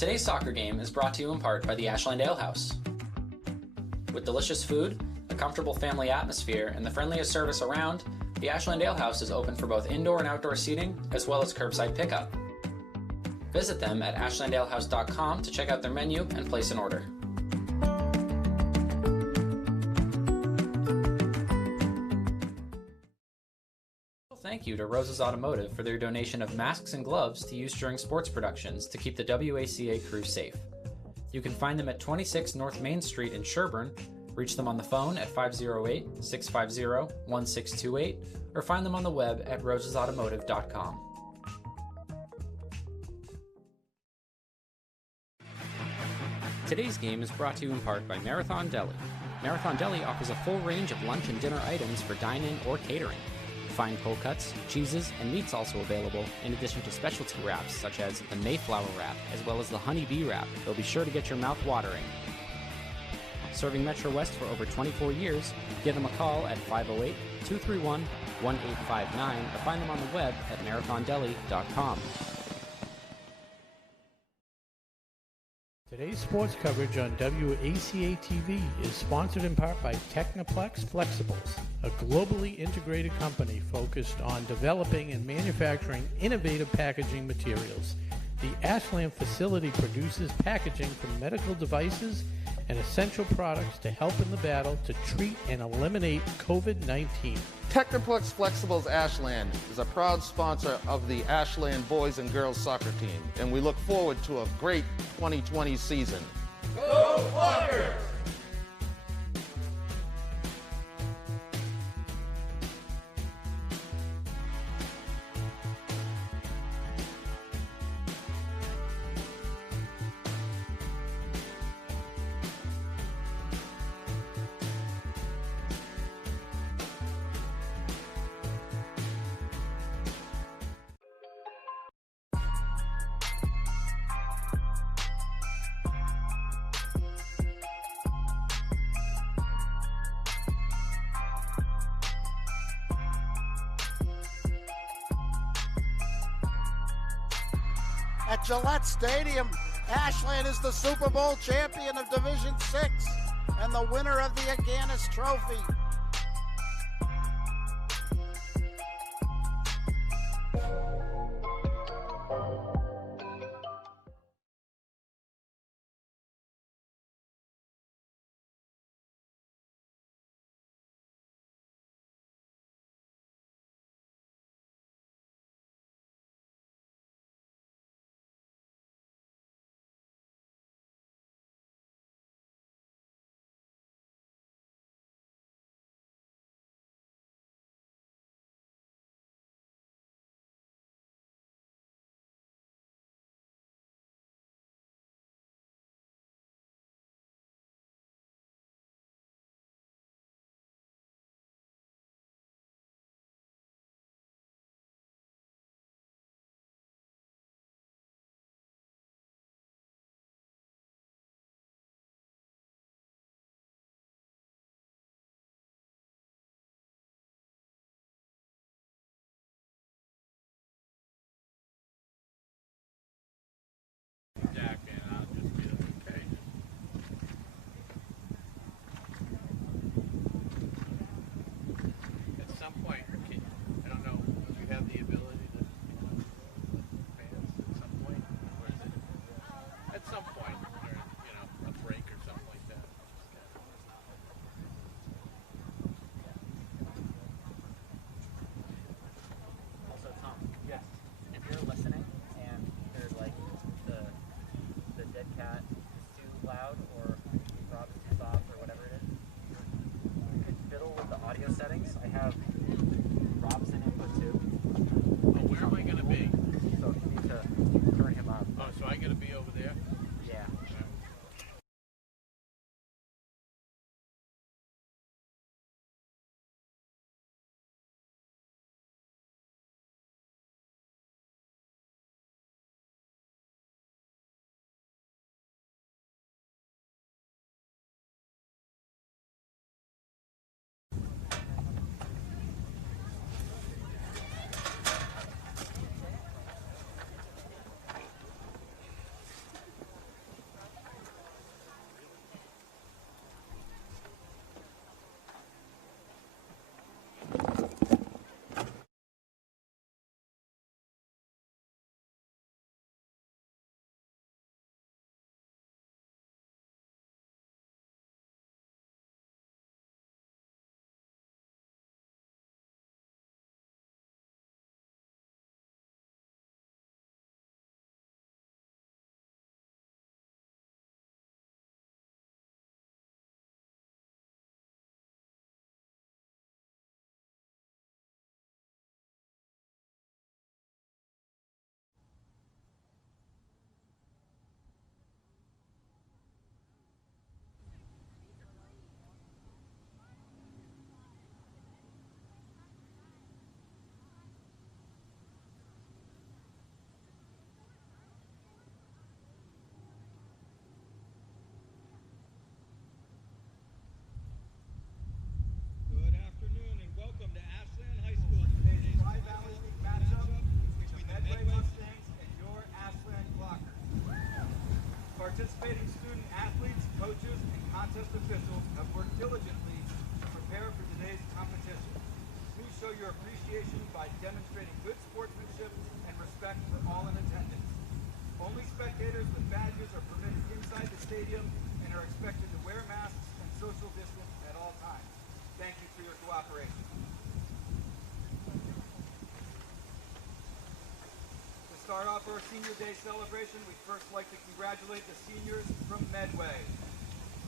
Today's soccer game is brought to you in part by the Ashland Ale House. With delicious food, a comfortable family atmosphere, and the friendliest service around, the Ashland Ale House is open for both indoor and outdoor seating, as well as curbside pickup. Visit them at ashlandalehouse.com to check out their menu and place an order. Thank you to Rose's Automotive for their donation of masks and gloves to use during sports productions to keep the WACA crew safe. You can find them at 26 North Main Street in Sherburne, reach them on the phone at 508-650-1628, or find them on the web at rosesautomotive.com. Today's game is brought to you in part by Marathon Deli. Marathon Deli offers a full range of lunch and dinner items for dine-in or catering. Fine cold cuts, cheeses, and meats also available, in addition to specialty wraps such as the Mayflower wrap as well as the Honey Bee wrap. They'll be sure to get your mouth watering. Serving Metro West for over 24 years, give them a call at 508-231-1859 or find them on the web at marathondeli.com. Today's sports coverage on WACA-TV is sponsored in part by Technoplex Flexibles, a globally integrated company focused on developing and manufacturing innovative packaging materials. The Ashland facility produces packaging for medical devices and essential products to help in the battle to treat and eliminate COVID-19. Technoplex Flexibles Ashland is a proud sponsor of the Ashland boys and girls soccer team, and we look forward to a great 2020 season. Go Flyers! At Gillette Stadium, Ashland is the Super Bowl champion of Division VI and the winner of the Aganis Trophy. Participating student athletes, coaches, and contest officials have worked diligently to prepare for today's competition. Please show your appreciation by demonstrating good sportsmanship and respect for all in attendance. Only spectators with badges are permitted inside the stadium and are expected to wear masks and social distance at all times. Thank you for your cooperation. To start off our Senior Day celebration, we'd first like to congratulate the seniors from Medway.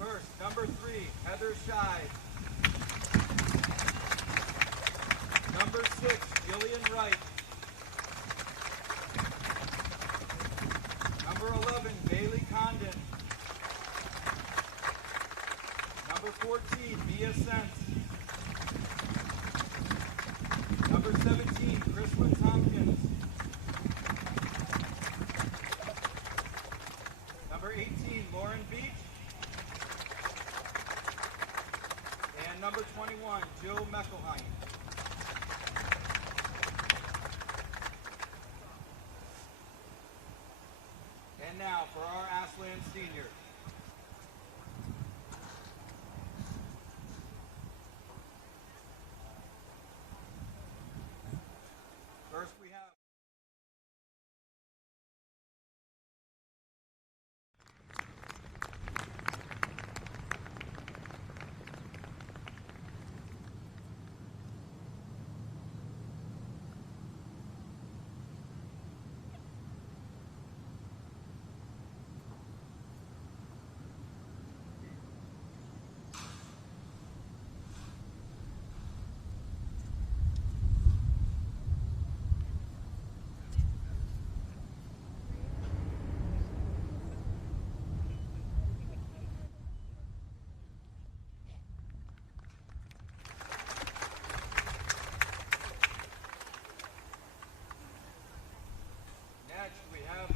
First, number 3, Heather Scheid. Number 6, Jillian Wright. Number 11, Bailey Condon. Number 14, Mia Sense. Number 17, Chrislyn Tompkins. Number 18, Lauren Beach. And number 21, Jill Meckelheim. And now for our Ashland seniors. First we have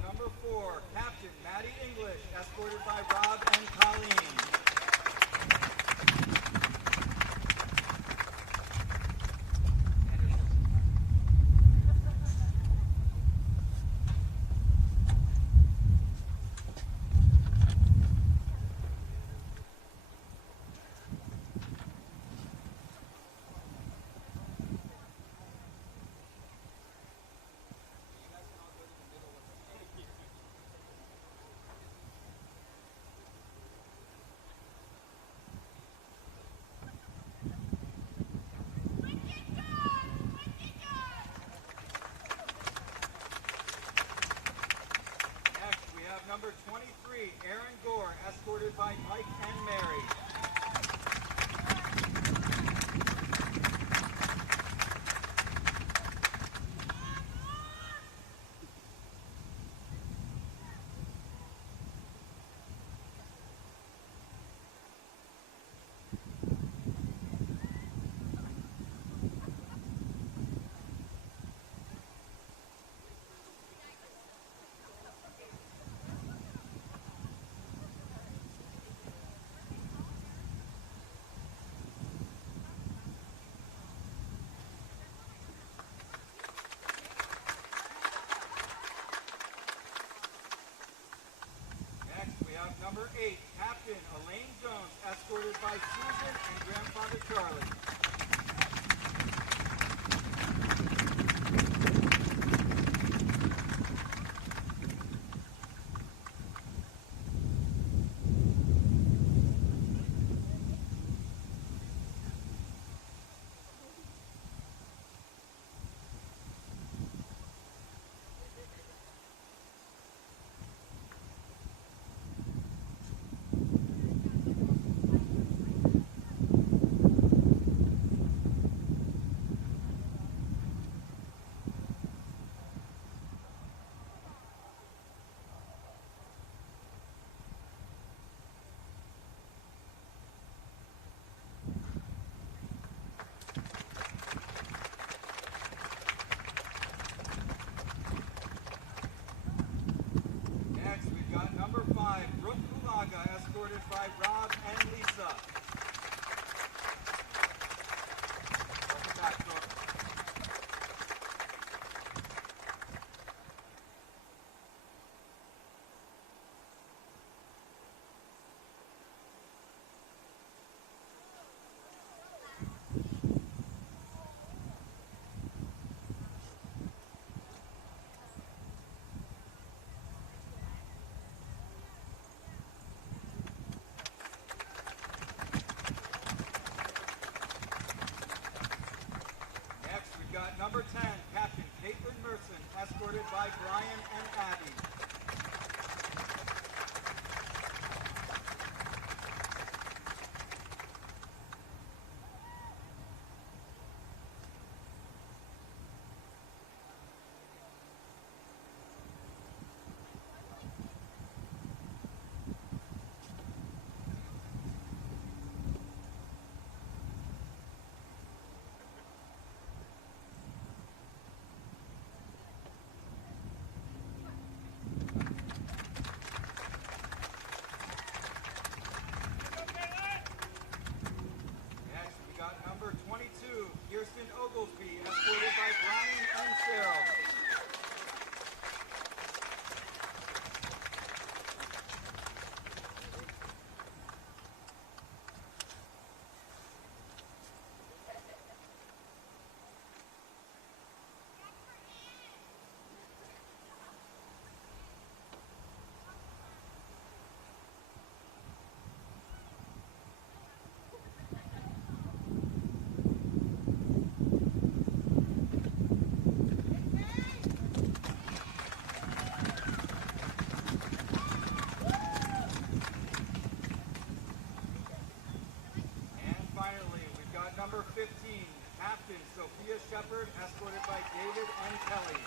number 4, Captain Maddie English, escorted by Rob and Colleen. Number 23, Aaron Gore, escorted by Mike and Mary. Number 8, Captain Elaine Jones, escorted by Susan and Grandfather Charlie. Escorted by Rob and Lisa. Welcome back, Brooke. captain, Sophia Shepard, escorted by David and Kelly.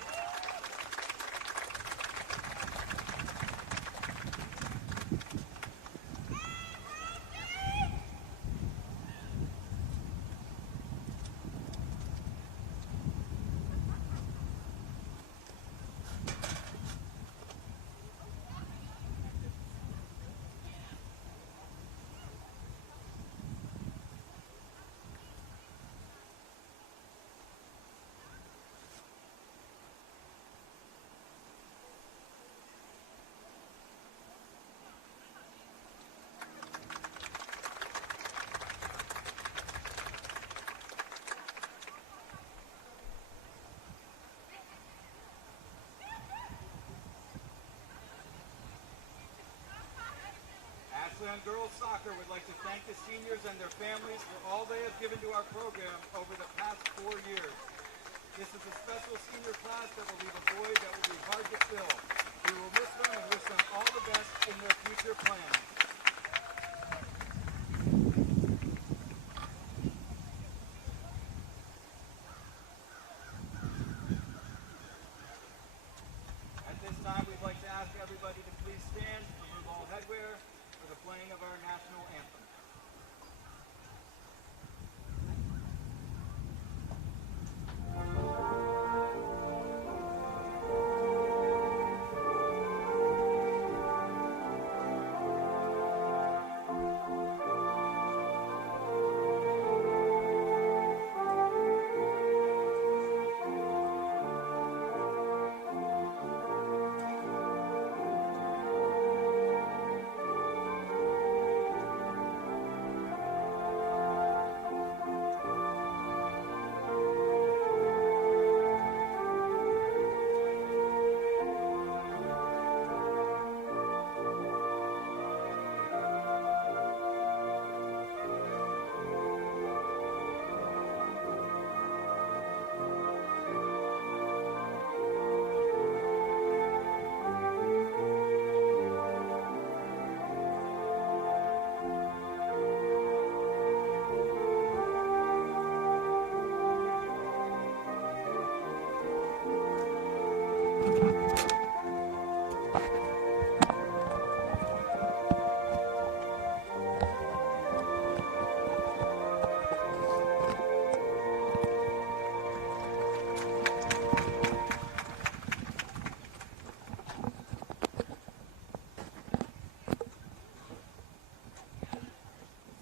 Ashland Girls Soccer would like to thank the seniors and their families for all they have given to our program over the past 4 years. This is a special senior class that will leave a void that will be hard to fill. We will miss them and wish them all the best in their future plans. At this time, we'd like to ask everybody to please stand and remove all headwear for the playing of our national anthem.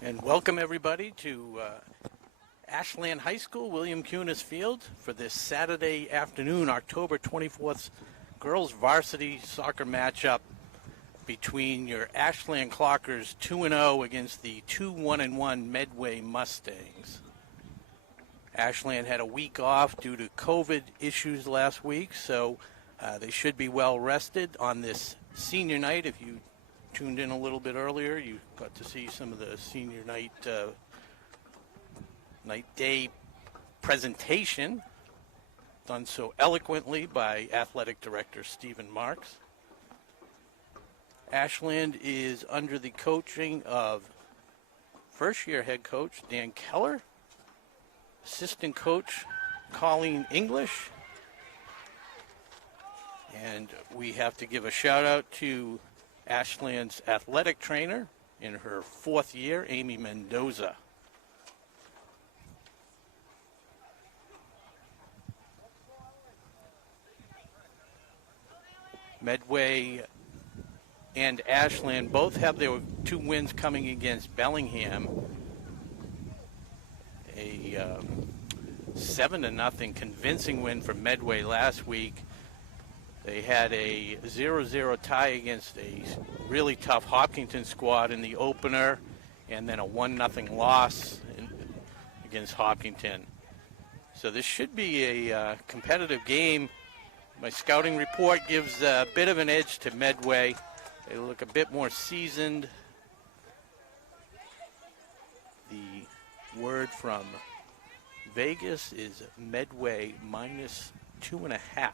And welcome everybody to Ashland High School, William Cunis Field, for this Saturday afternoon, October 24th, girls varsity soccer matchup between your Ashland Clockers 2-0 against the 2-1-1 Medway Mustangs. Ashland had a week off due to COVID issues last week, so they should be well rested on this senior night. If you tuned in a little bit earlier, you got to see some of the senior night day presentation done so eloquently by athletic director Stephen Marks. Ashland is under the coaching of first-year head coach Dan Keller, assistant coach Colleen English, and we have to give a shout-out to Ashland's athletic trainer in her 4th year, Amy Mendoza. Medway and Ashland both have their 2 wins coming against Bellingham. A 7-0 convincing win for Medway last week. They had a 0-0 tie against a really tough Hopkinton squad in the opener, and then a 1-0 loss against Hopkinton. So this should be a competitive game. My scouting report gives a bit of an edge to Medway. They look a bit more seasoned. The word from Vegas is Medway -2.5.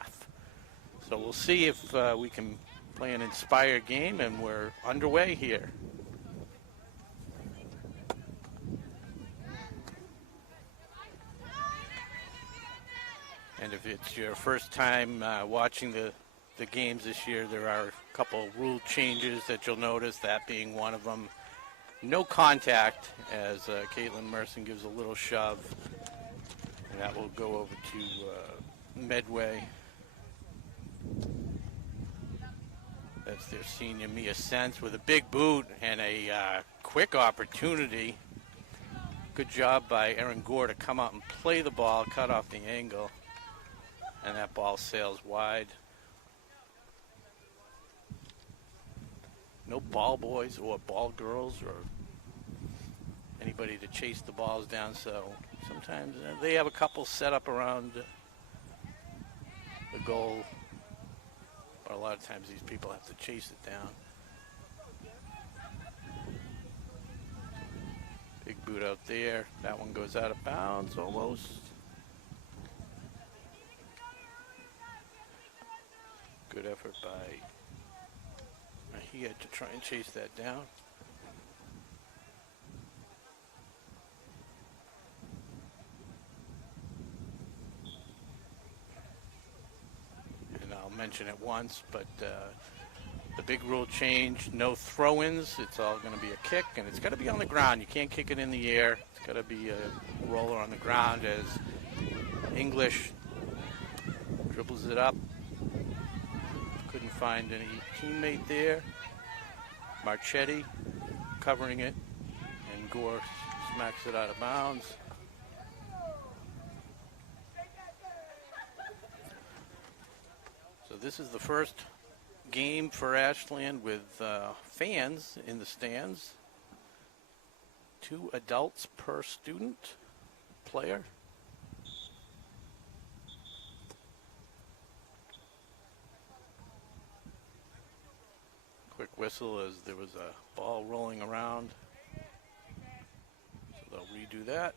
So we'll see if we can play an inspired game, and we're underway here. And if it's your first time watching the games this year, there are a couple rule changes that you'll notice, that being one of them. No contact as Caitlin Merson gives a little shove. And that will go over to Medway. That's their senior Mia Sense with a big boot and a quick opportunity. Good job by Erin Gore to come out and play the ball, cut off the angle. And that ball sails wide. No ball boys or ball girls or anybody to chase the balls down, so sometimes they have a couple set up around the goal, but a lot of times these people have to chase it down. Big boot out there. That one goes out of bounds almost. Good effort by he had to try and chase that down. And I'll mention it once, but the big rule change, no throw-ins. It's all going to be a kick, and it's got to be on the ground. You can't kick it in the air. It's got to be a roller on the ground as English dribbles it up. Couldn't find any teammate there. Marchetti covering it, and Gore smacks it out of bounds. So this is the first game for Ashland with fans in the stands. 2 adults per student player. Quick whistle as there was a ball rolling around. So they'll redo that.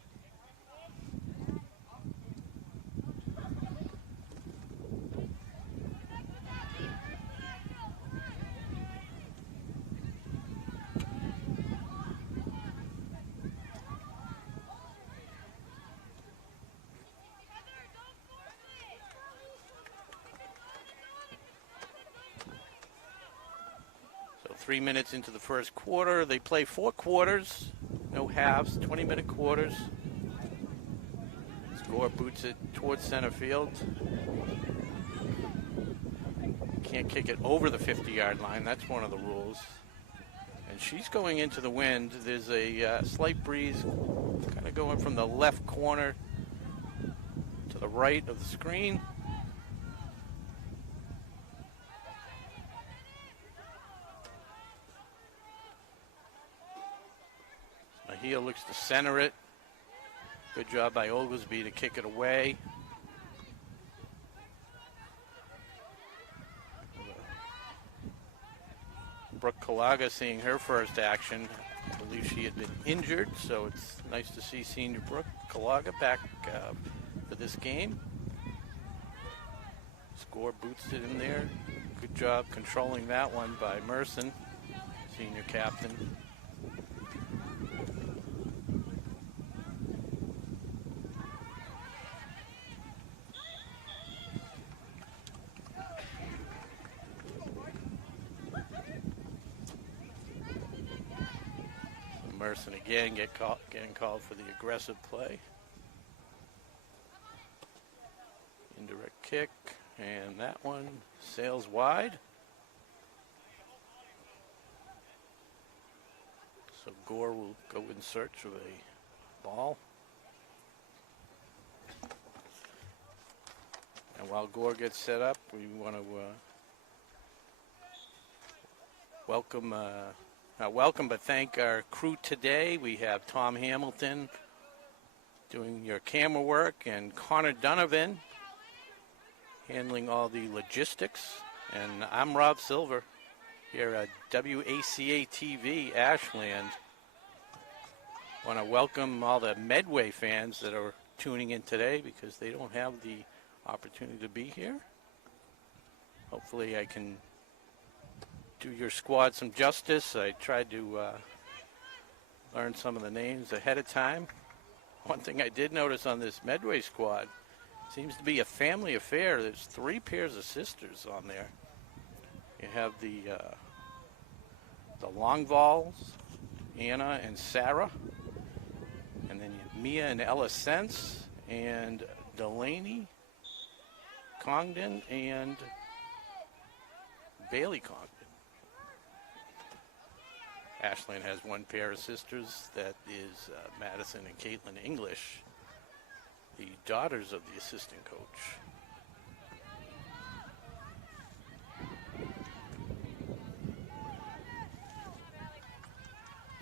So 3 minutes into the first quarter. They play 4 quarters, no halves, 20-minute quarters. Score boots it towards center field. Can't kick it over the 50-yard line. That's one of the rules. And she's going into the wind. There's a slight breeze kind of going from the left corner to the right of the screen. Mahia looks to center it. Good job by Oglesby to kick it away. Brooke Kalaga seeing her first action. I believe she had been injured, so it's nice to see senior Brooke Kalaga back for this game. Score boots it in there. Good job controlling that one by Merson, senior captain. Merson again getting called for the aggressive play. Indirect kick, and that one sails wide. So Gore will go in search of a ball. And while Gore gets set up, we want to welcome but thank our crew today. We have Tom Hamilton doing your camera work and Connor Donovan handling all the logistics. And I'm Rob Silver here at WACA-TV Ashland. Want to welcome all the Medway fans that are tuning in today because they don't have the opportunity to be here. Hopefully I can do your squad some justice. I tried to learn some of the names ahead of time. One thing I did notice on this Medway squad Seems to be a family affair. There's 3 pairs of sisters on there. You have the Longvalls, Anna and Sarah, and then you have Mia and Ella Sense, and Delaney Congdon and Bailey Congdon. Ashland has 1 pair of sisters. That is Madison and Caitlin English, the daughters of the assistant coach.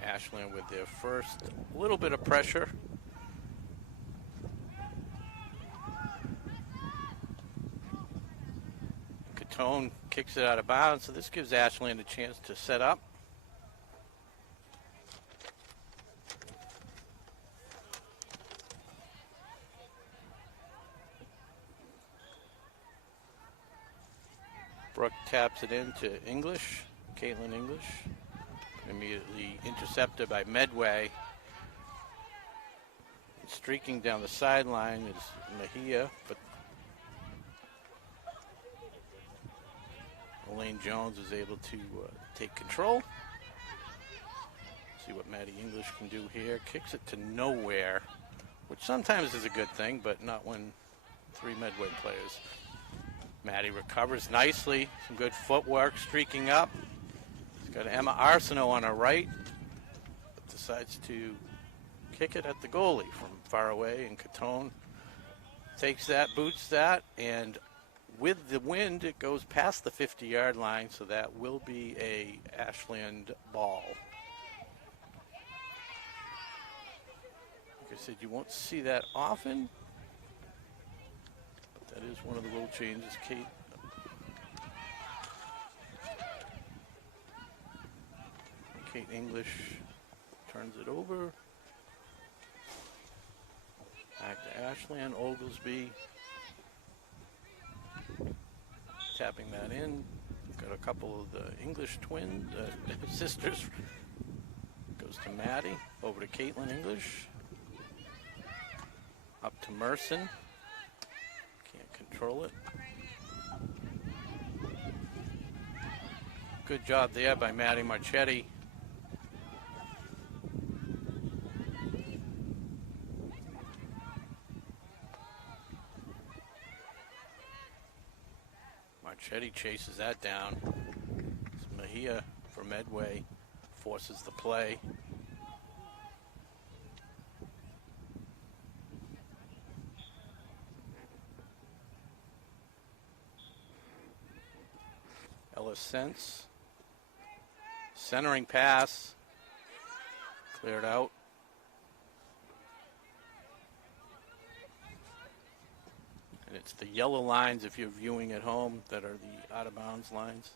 Ashland with their first little bit of pressure. Catone kicks it out of bounds, so this gives Ashland a chance to set up. Brooke taps it into English, Caitlin English. Immediately intercepted by Medway. Streaking down the sideline is Mejia, but Elaine Jones is able to take control. See what Maddie English can do here. Kicks it to nowhere, which sometimes is a good thing, but not when 3 Medway players. Maddie recovers nicely. Some good footwork, streaking up. She's got Emma Arsenault on her right, but decides to kick it at the goalie from far away, and Catone takes that, boots that, and with the wind, it goes past the 50-yard line, so that will be a Ashland ball. Like I said, you won't see that often, but that is one of the rule changes. Kate English turns it over. Back to Ashland. Oglesby tapping that in. Got a couple of the English twin sisters. Goes to Maddie. Over to Caitlin English. Up to Merson. Can't control it. Good job there by Maddie Marchetti. Marchetti chases that down. It's Mejia for Medway. Forces the play. Ellis Sense. Centering pass. Cleared out. And it's the yellow lines, if you're viewing at home, that are the out of bounds lines.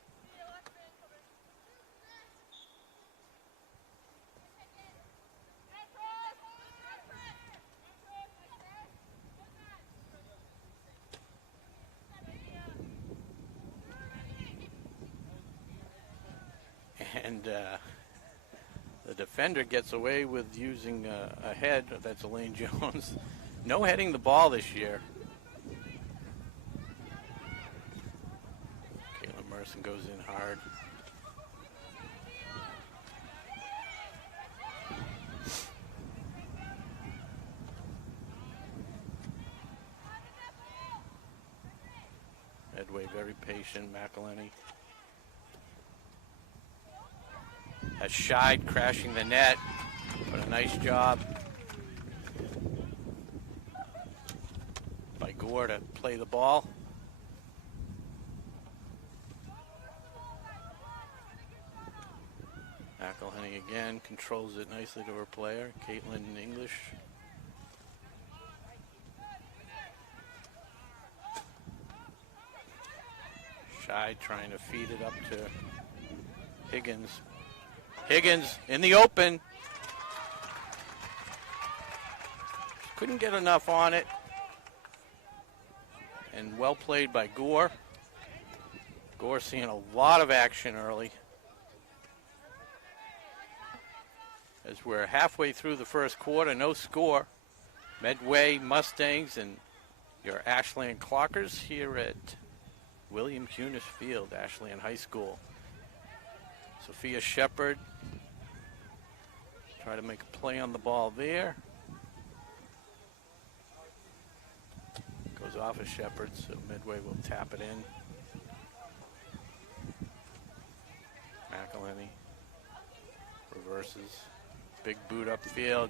And the defender gets away with using a head. That's Elaine Jones. No heading the ball this year. Caitlin Merson goes in hard. Medway very patient. McElhenney has shied, crashing the net, but a nice job by Gore to play the ball. McElhenney again controls it nicely to her player, Caitlin English. Shied trying to feed it up to Higgins. Higgins in the open. Couldn't get enough on it. And well played by Gore. Gore seeing a lot of action early. As we're halfway through the first quarter, no score. Medway Mustangs and your Ashland Clockers here at William Cunis Field, Ashland High School. Sophia Shepard try to make a play on the ball there. Goes off of Shepard, so Medway will tap it in. McElhenney reverses. Big boot upfield.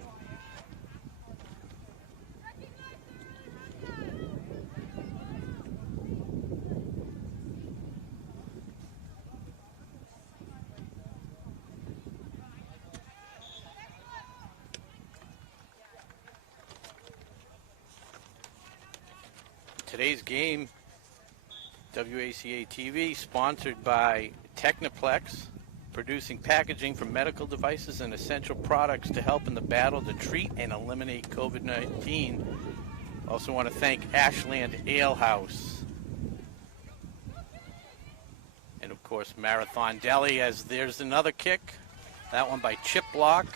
Today's game, WACA-TV, sponsored by Technoplex, producing packaging for medical devices and essential products to help in the battle to treat and eliminate COVID-19. Also want to thank Ashland Ale House. And of course, Marathon Deli, as there's another kick. That one by Chip Block.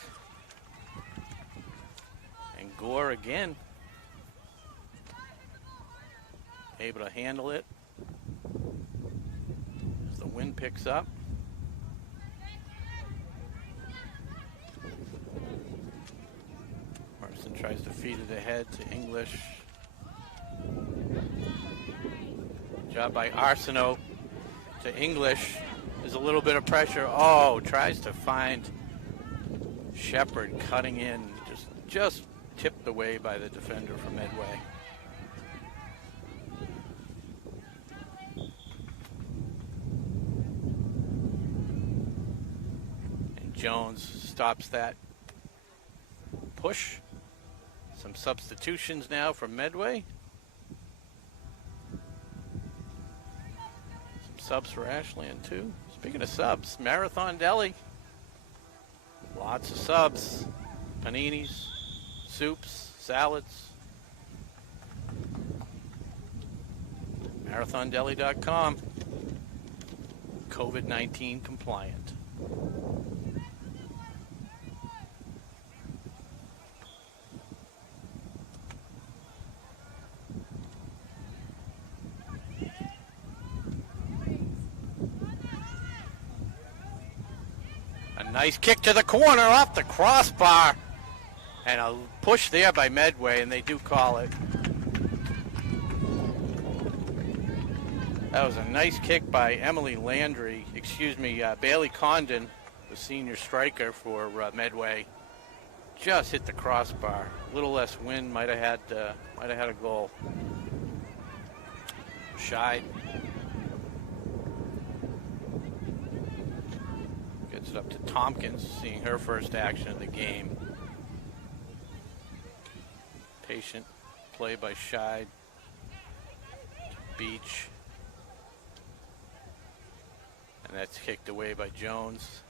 And Gore again. Able to handle it as the wind picks up. Marston tries to feed it ahead to English. Job by Arsenault to English. There's a little bit of pressure. Oh, tries to find Shepard cutting in. Just tipped away by the defender from Medway. Jones stops that push. Some substitutions now from Medway. Some subs for Ashland too. Speaking of subs, Marathon Deli. Lots of subs. Paninis, soups, salads. MarathonDeli.com. COVID-19 compliant. Nice kick to the corner off the crossbar. And a push there by Medway, and they do call it. That was a nice kick by Emily Landry, Bailey Condon, the senior striker for Medway. Just hit the crossbar. A little less wind, might have had a goal. Scheid. Gets it up to Tompkins, seeing her first action of the game. Patient play by Scheid. Beach. And that's kicked away by Jones.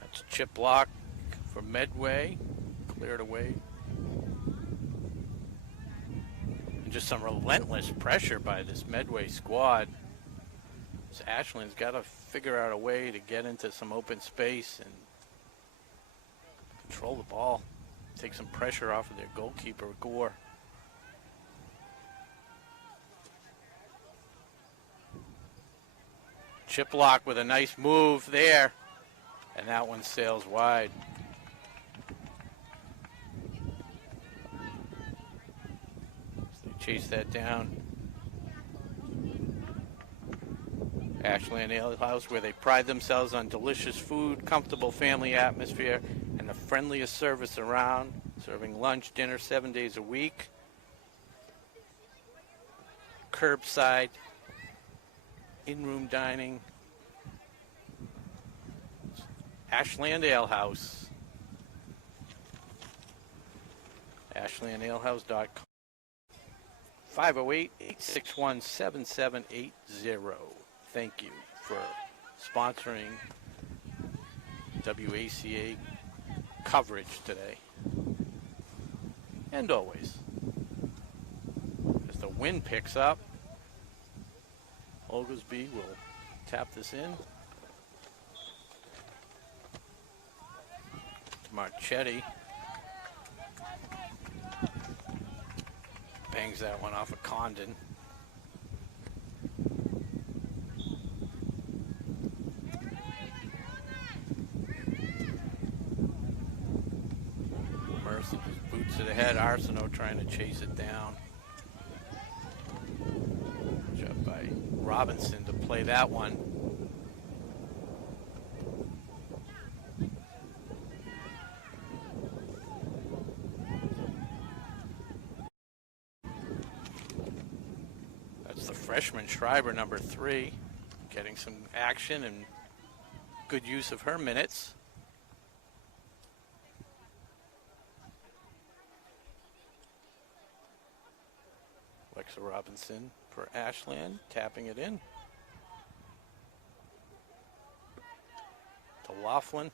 That's chip block for Medway. Cleared away. Just some relentless pressure by this Medway squad. So Ashland's got to figure out a way to get into some open space and control the ball. Take some pressure off of their goalkeeper, Gore. Chiplock with a nice move there. And that one sails wide. Chase that down. Ashland Ale House, where they pride themselves on delicious food, comfortable family atmosphere, and the friendliest service around, serving lunch, dinner 7 days a week. Curbside, in-room dining. Ashland Ale House. AshlandAleHouse.com. 508-861-7780. Thank you for sponsoring WACA coverage today. And always. As the wind picks up, Oglesby will tap this in. To Marchetti. Bangs that one off of Condon. Mercer just boots it ahead. Arsenault trying to chase it down. Good job by Robinson to play that one. Freshman Schreiber, number 3, getting some action and good use of her minutes. Alexa Robinson for Ashland, tapping it in. To Laughlin.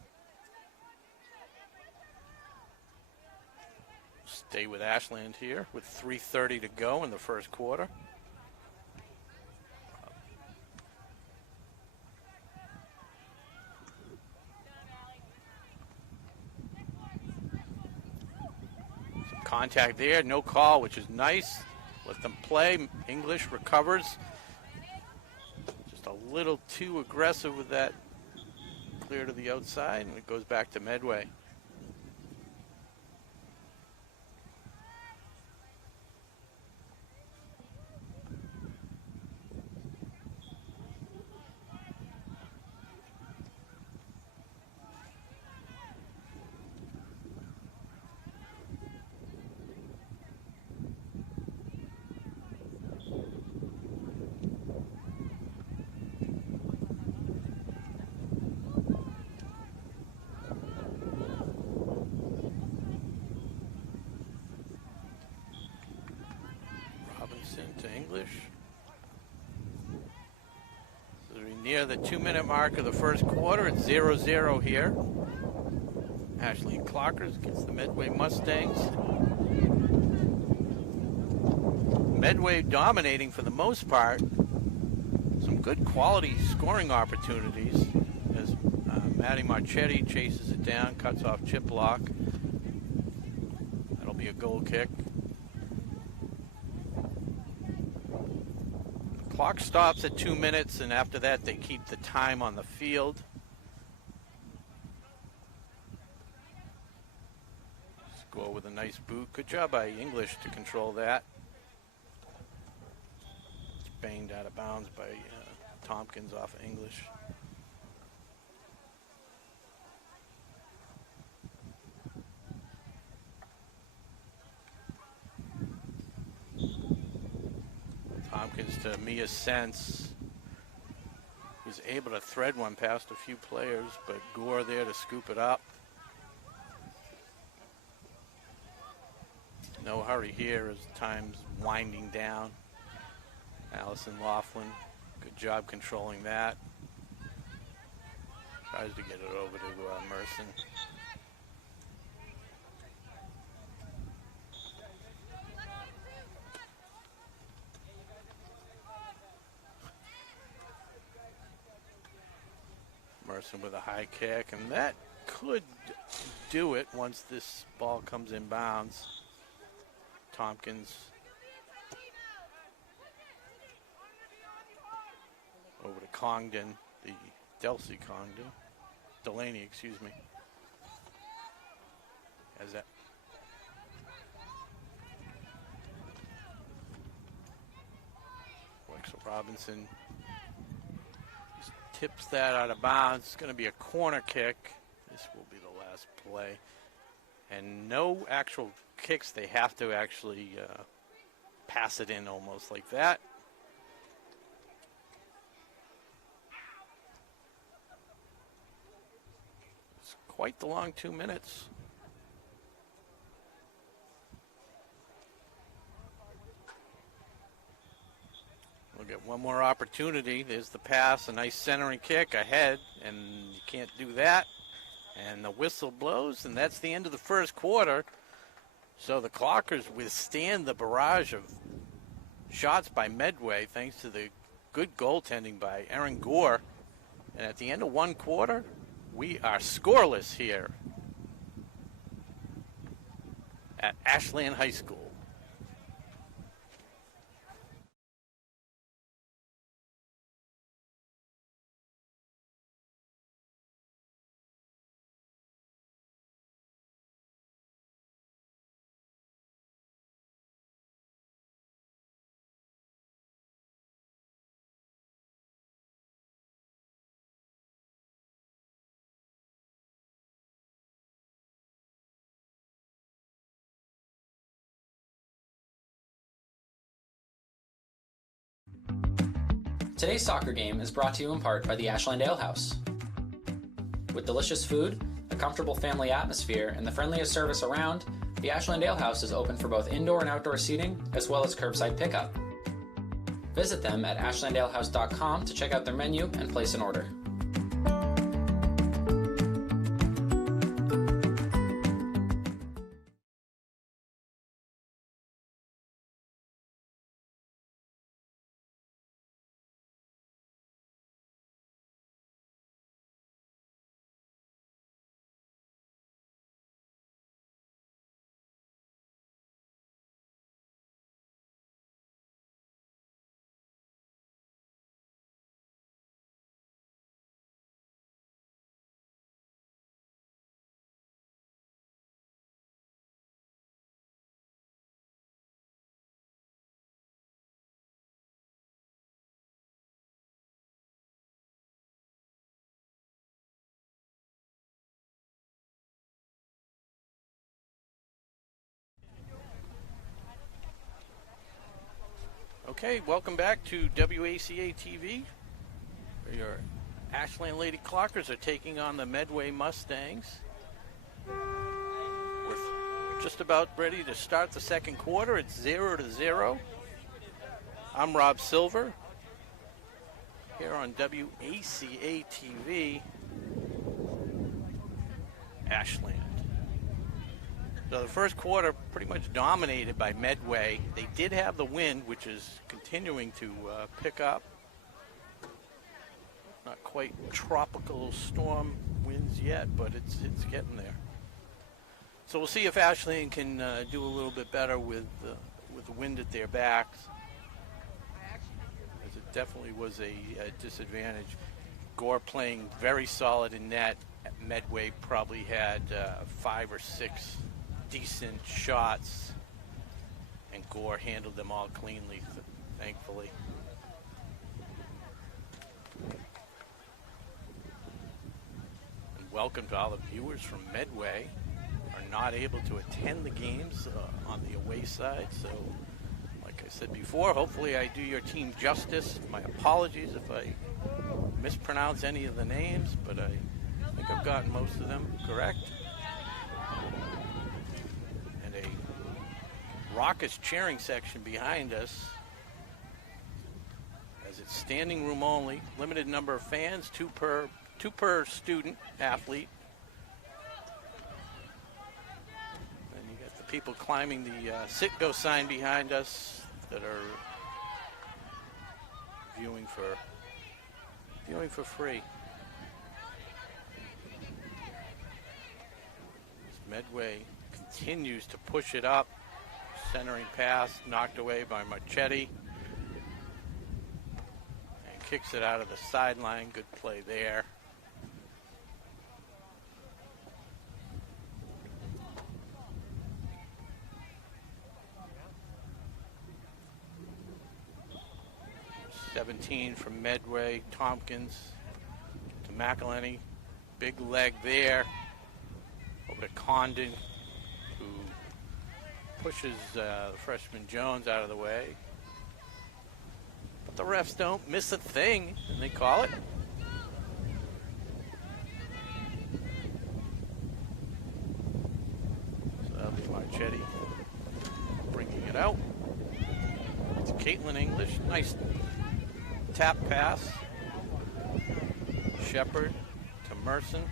Stay with Ashland here with 3:30 to go in the first quarter. Contact there, no call, which is nice. Let them play. English recovers. Just a little too aggressive with that clear to the outside, and it goes back to Medway. To English. As we near the 2-minute mark of the first quarter, it's 0-0 here. Ashley Clockers gets the Medway Mustangs. Medway dominating for the most part. Some good quality scoring opportunities as Maddie Marchetti chases it down, cuts off chip block. That'll be a goal kick. Clock stops at 2 minutes, and after that they keep the time on the field. Score with a nice boot. Good job by English to control that. It's banged out of bounds by Tompkins off of English. Tompkins to Mia Sense. Was able to thread one past a few players, but Gore there to scoop it up. No hurry here as time's winding down. Allison Laughlin, good job controlling that. Tries to get it over to Merson. Merson with a high kick, and that could do it once this ball comes in bounds. Tompkins over to Congdon, the Delaney, excuse me. As that Alexa Robinson tips that out of bounds. It's going to be a corner kick. This will be the last play. And no actual kicks. They have to actually pass it in almost like that. It's quite the long 2 minutes. We'll get one more opportunity. There's the pass, a nice centering kick ahead, and you can't do that. And the whistle blows, and that's the end of the first quarter. So the Clockers withstand the barrage of shots by Medway thanks to the good goaltending by Aaron Gore. And at the end of one quarter, we are scoreless here at Ashland High School. Today's soccer game is brought to you in part by the Ashland Ale House. With delicious food, a comfortable family atmosphere, and the friendliest service around, the Ashland Ale House is open for both indoor and outdoor seating, as well as curbside pickup. Visit them at ashlandalehouse.com to check out their menu and place an order. Okay, welcome back to WACA-TV. Your Ashland Lady Clockers are taking on the Medway Mustangs. We're just about ready to start the second quarter. It's 0-0. I'm Rob Silver here on WACA-TV, Ashland. So the first quarter pretty much dominated by Medway. They did have the wind, which is continuing to pick up. Not quite tropical storm winds yet, but it's getting there. So we'll see if Ashland can do a little bit better with the wind at their backs, as it definitely was a disadvantage. Gore playing very solid in net. Medway probably had 5 or 6 decent shots, and Gore handled them all cleanly, thankfully. And welcome to all the viewers from Medway who are not able to attend the games on the away side. So, like I said before, hopefully I do your team justice. My apologies if I mispronounce any of the names, but I think I've gotten most of them correct. Raucous cheering section behind us, as it's standing room only, limited number of fans, two per student athlete. And you got the people climbing the sit-go sign behind us that are viewing for free. As Medway continues to push it up. Centering pass knocked away by Marchetti, and kicks it out of the sideline. Good play there. (17) from Medway. Tompkins to McElhenney. Big leg there. Over to Condon, who pushes the freshman Jones out of the way. But the refs don't miss a thing, and they call it. So that'll be Marchetti bringing it out. It's Caitlin English. Nice tap pass. Shepard to Merson.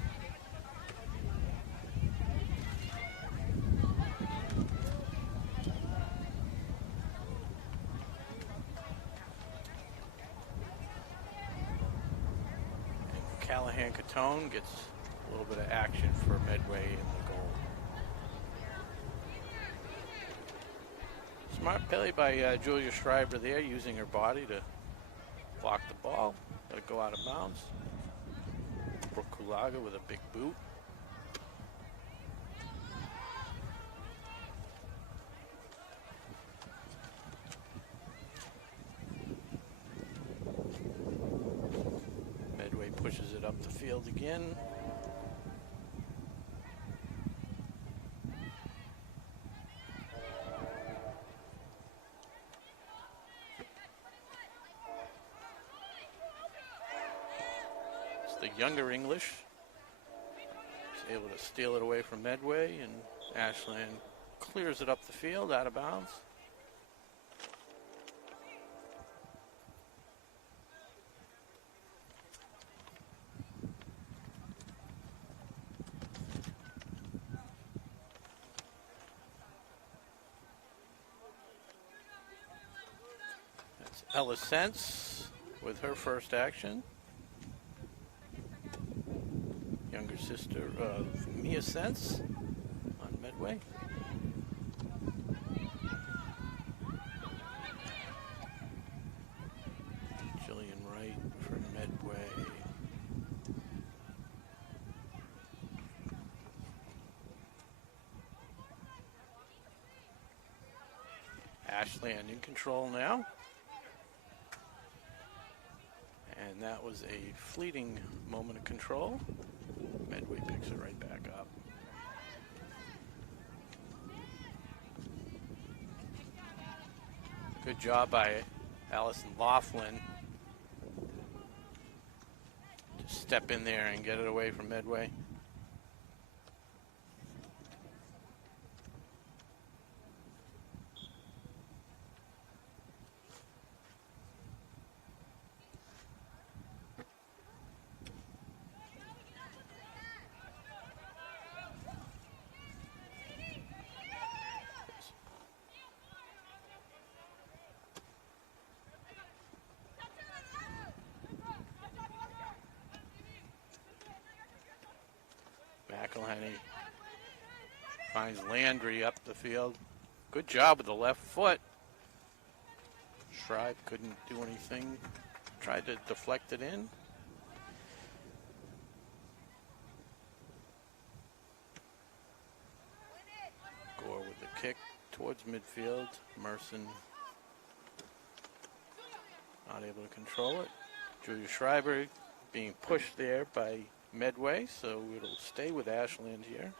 Callahan-Catone gets a little bit of action for Medway in the goal. Smart play by Julia Schreiber there, using her body to block the ball, let it go out of bounds. Brooke Kulaga with a big boot. Medway pushes it up the field again. The younger English is able to steal it away from Medway, and Ashland clears it up the field out of bounds. That's Ella Sense with her first action. Younger sister of Mia Sense on Medway. Jillian Wright for Medway. Ashland in control now. And that was a fleeting moment of control. Medway picks it right back up. Good job by Allison Laughlin to step in there and get it away from Medway. McElhenney finds Landry up the field. Good job with the left foot. Schreiber couldn't do anything. Tried to deflect it in. Gore with the kick towards midfield. Merson not able to control it. Julia Schreiber being pushed there by Medway, so it'll stay with Ashland here.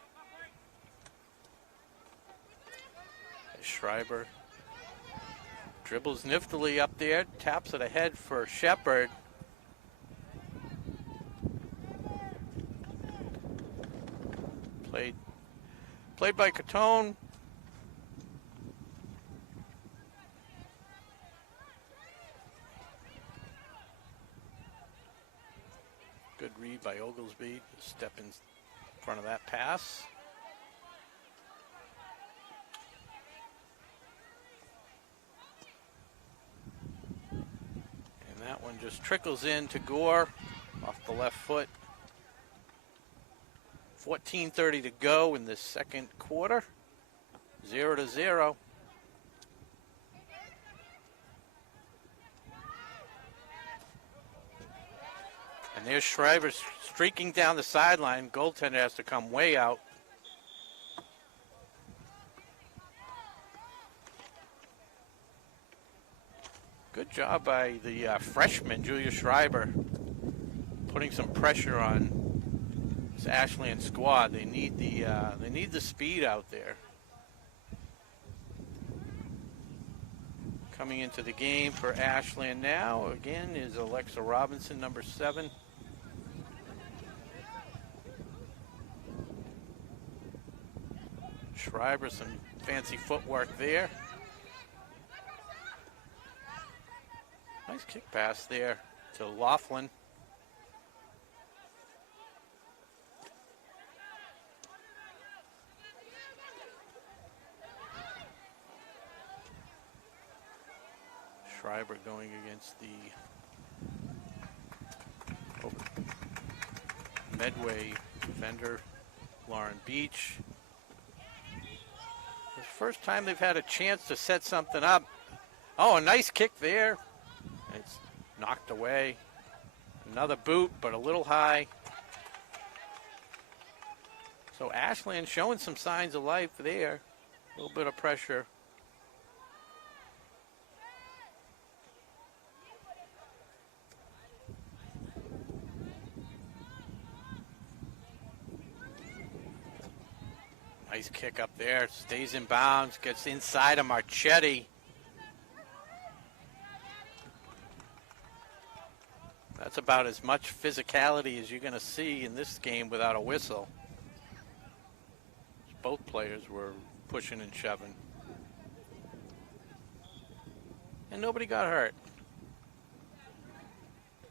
Schreiber dribbles niftily up there, taps it ahead for Shepard. Played by Catone. Good read by Oglesby to step in front of that pass. And that one just trickles in to Gore off the left foot. 14:30 to go in the second quarter. 0-0. And there's Schreiber streaking down the sideline. Goaltender has to come way out. Good job by the freshman, Julia Schreiber, putting some pressure on this Ashland squad. They need the speed out there. Coming into the game for Ashland now, again, is Alexa Robinson, number 7. Schreiber, some fancy footwork there. Nice kick pass there to Laughlin. Schreiber going against the Medway defender, Lauren Beach. The first time they've had a chance to set something up. Oh, a nice kick there. It's knocked away. Another boot, but a little high. So Ashland showing some signs of life there. A little bit of pressure. Nice kick up there. Stays in bounds. Gets inside of Marchetti. That's about as much physicality as you're going to see in this game without a whistle. Both players were pushing and shoving. And nobody got hurt.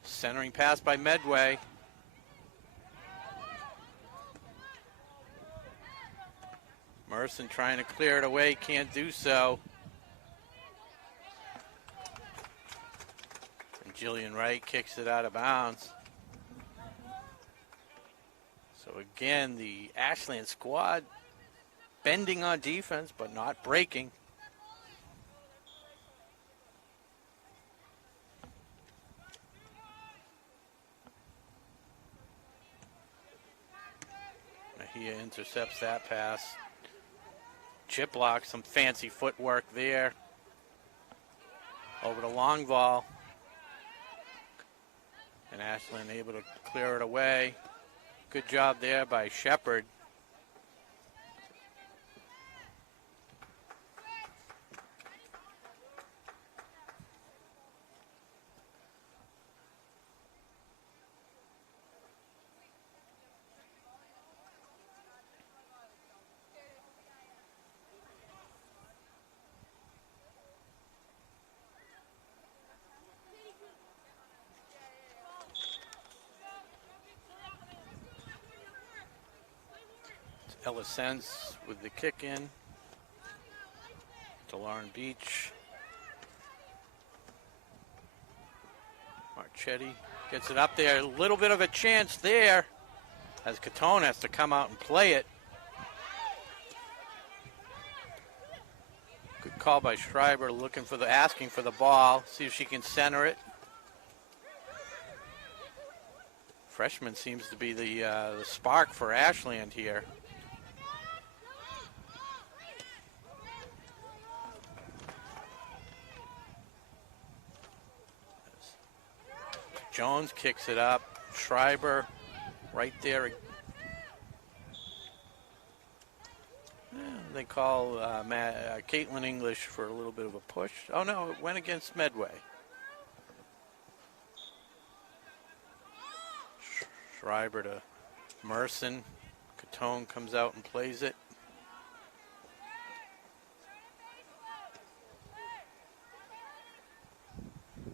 Centering pass by Medway. Merson trying to clear it away, can't do so. And Jillian Wright kicks it out of bounds. So again, the Ashland squad bending on defense, but not breaking. Mejia intercepts that pass. Chip block, some fancy footwork there. Over the long ball. And Ashland able to clear it away. Good job there by Shepard. Ella Sense with the kick in to Lauren Beach. Marchetti gets it up there. A little bit of a chance there as Catone has to come out and play it. Good call by Schreiber, asking for the ball. See if she can center it. Freshman seems to be the spark for Ashland here. Jones kicks it up. Schreiber right there. They call Caitlin English for a little bit of a push. Oh, no, it went against Medway. Schreiber to Merson. Catone comes out and plays it.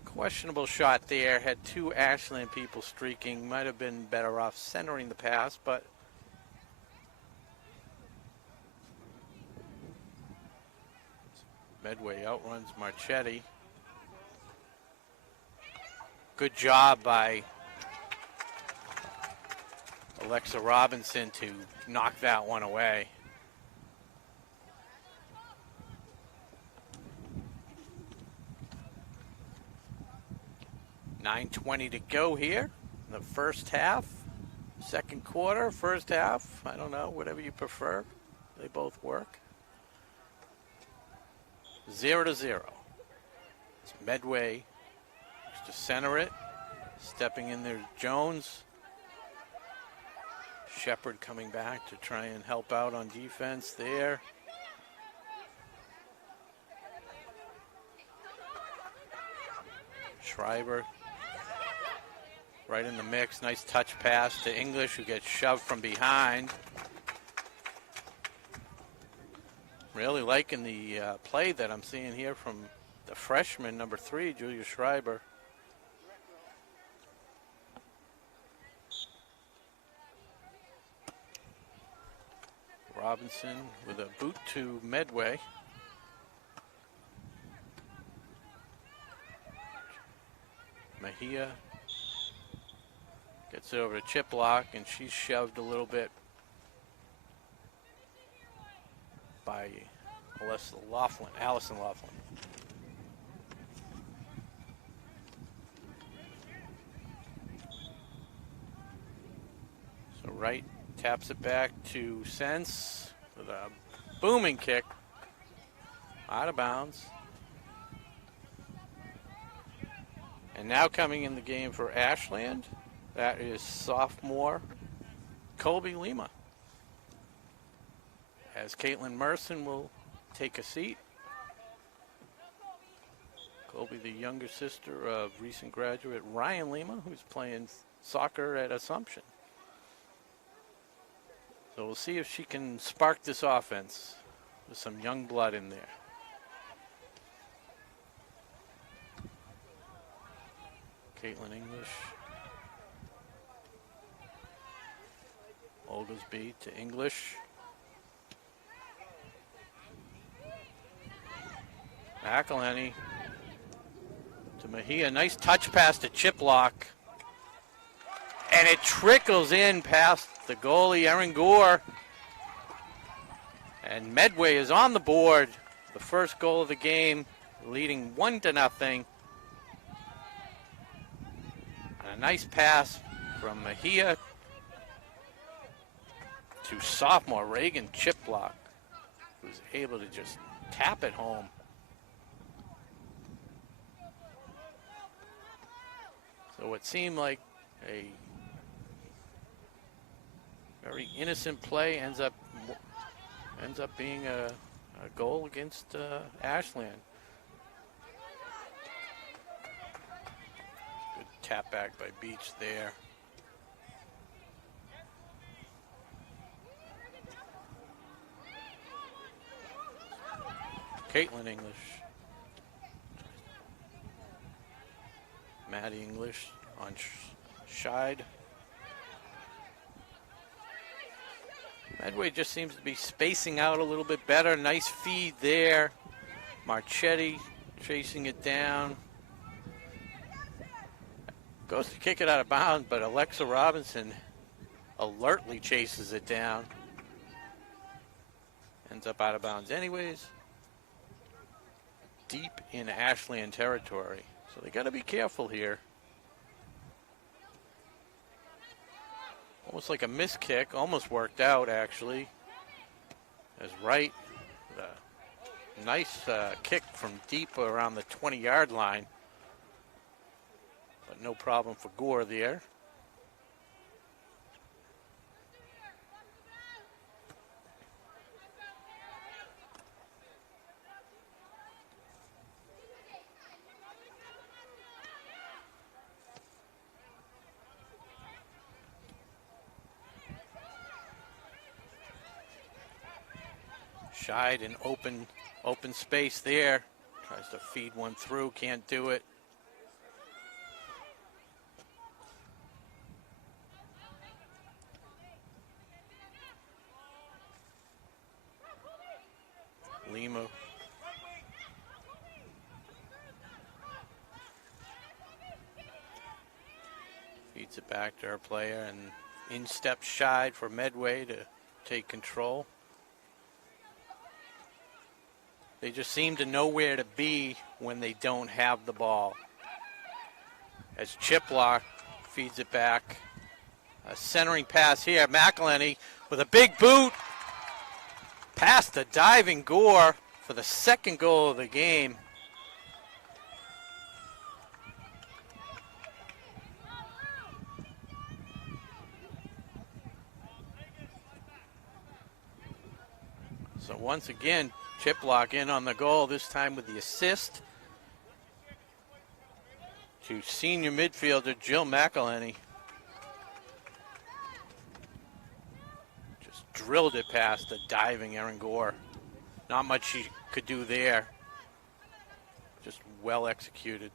Questionable shot there. Had two Ashland people streaking. Might have been better off centering the pass, but Medway outruns Marchetti. Good job by Alexa Robinson to knock that one away. .9:20 to go here in the first half. Second quarter, first half. I don't know, whatever you prefer. They both work. 0-0. It's Medway to center it. Stepping in there, Jones. Shepard coming back to try and help out on defense there. Schreiber right in the mix. Nice touch pass to English, who gets shoved from behind. Really liking the play that I'm seeing here from the freshman, number 3, Julia Schreiber. Robinson with a boot to Medway. Mejia Gets it over to Chiplock, and she's shoved a little bit by Allison Laughlin. So Wright taps it back to Sense with a booming kick. Out of bounds. And now coming in the game for Ashland, that is sophomore Colby Lima. As Caitlin Merson will take a seat. Colby, the younger sister of recent graduate Ryan Lima, who's playing soccer at Assumption. So we'll see if she can spark this offense with some young blood in there. Caitlin English. Oglesby to English. McElhenney to Mejia. Nice touch pass to Chiplock. And it trickles in past the goalie, Erin Gore. And Medway is on the board. The first goal of the game, leading 1-0. A nice pass from Mejia to sophomore Reagan Chiplock, who's able to just tap it home. So what seemed like a very innocent play ends up being a goal against Ashland. Good tap back by Beach there. Caitlin English. Maddie English on Scheid. Medway just seems to be spacing out a little bit better. Nice feed there. Marchetti chasing it down. Goes to kick it out of bounds, but Alexa Robinson alertly chases it down. Ends up out of bounds anyways. Deep in Ashland territory. So they got to be careful here. Almost like a missed kick. Almost worked out, actually. As Wright, a nice kick from deep around the 20-yard line. But no problem for Gore there. Scheid in open space there. Tries to feed one through, can't do it. Lima. Feeds it back to our player, and in steps Scheid for Medway to take control. They just seem to know where to be when they don't have the ball. As Chiplock feeds it back. A centering pass here. McElhenney with a big boot. Past the diving Gore for the second goal of the game. So once again, Chiplock in on the goal, this time with the assist to senior midfielder Jill McElhenney. Just drilled it past the diving Erin Gore. Not much she could do there. Just well executed.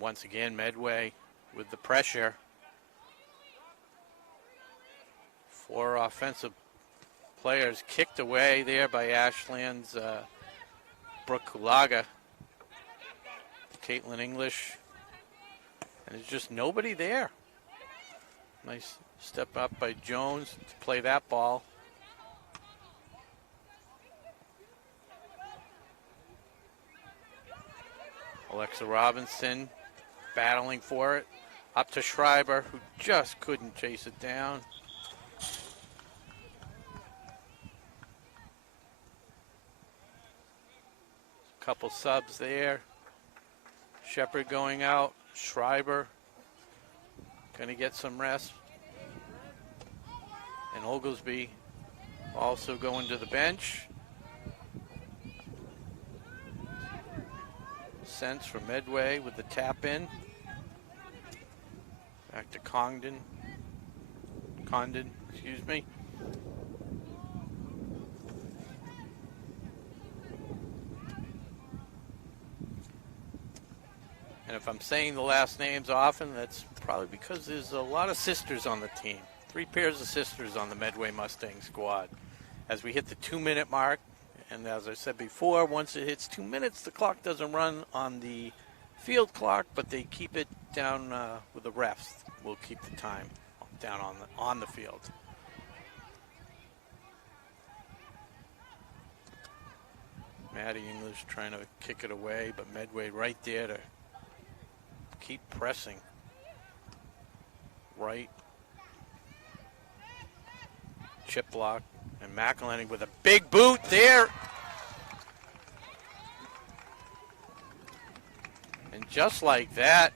Once again, Medway with the pressure. 4 offensive players kicked away there by Ashland's Brooke Kulaga, Caitlin English, and there's just nobody there. Nice step up by Jones to play that ball. Alexa Robinson battling for it. Up to Schreiber, who just couldn't chase it down. Couple subs there. Shepard going out. Schreiber going to get some rest. And Oglesby also going to the bench. Sense for Medway with the tap in. Back to Condon, excuse me. And if I'm saying the last names often, that's probably because there's a lot of sisters on the team. 3 pairs of sisters on the Medway Mustang squad. As we hit the 2-minute mark, and as I said before, once it hits 2 minutes, the clock doesn't run on the field clock, but they keep it down with the refs. We'll keep the time down on the field. Maddie English trying to kick it away, but Medway right there to keep pressing. Right. Chip block, and McElhenney with a big boot there. And just like that,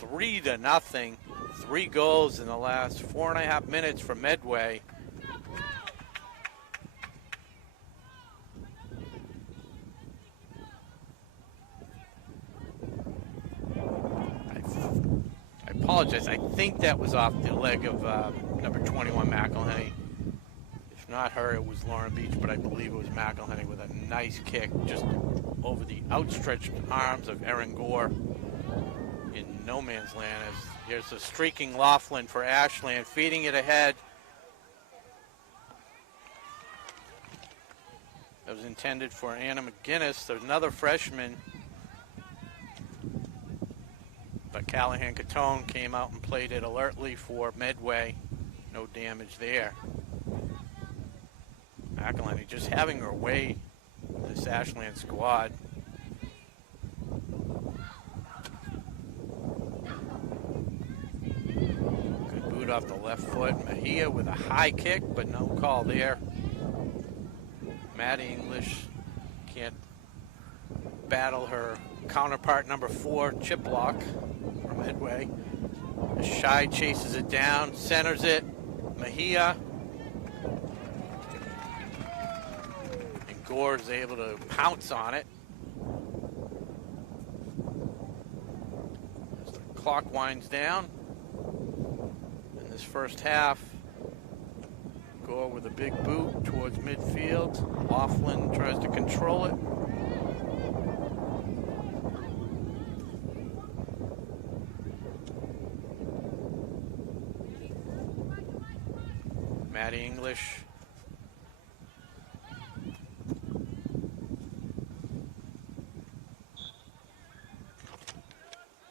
3-0. 3 goals in the last 4.5 minutes for Medway. I apologize. I think that was off the leg of number 21, McElhenney. If not her, it was Lauren Beach, but I believe it was McElhenney with a nice kick just over the outstretched arms of Erin Gore in no man's land. As here's a streaking Laughlin for Ashland, feeding it ahead. That was intended for Anna McGinnis. There's another freshman. But Callahan Catone came out and played it alertly for Medway. No damage there. McElhenney just having her way with this Ashland squad. Good boot off the left foot. Mejia with a high kick, but no call there. Maddie English can't battle her counterpart number 4, Chiplock from Medway. Shy chases it down, centers it. Mejia. And Gore is able to pounce on it. As the clock winds down in this first half, Gore with a big boot towards midfield. Laughlin tries to control it. Maddie English.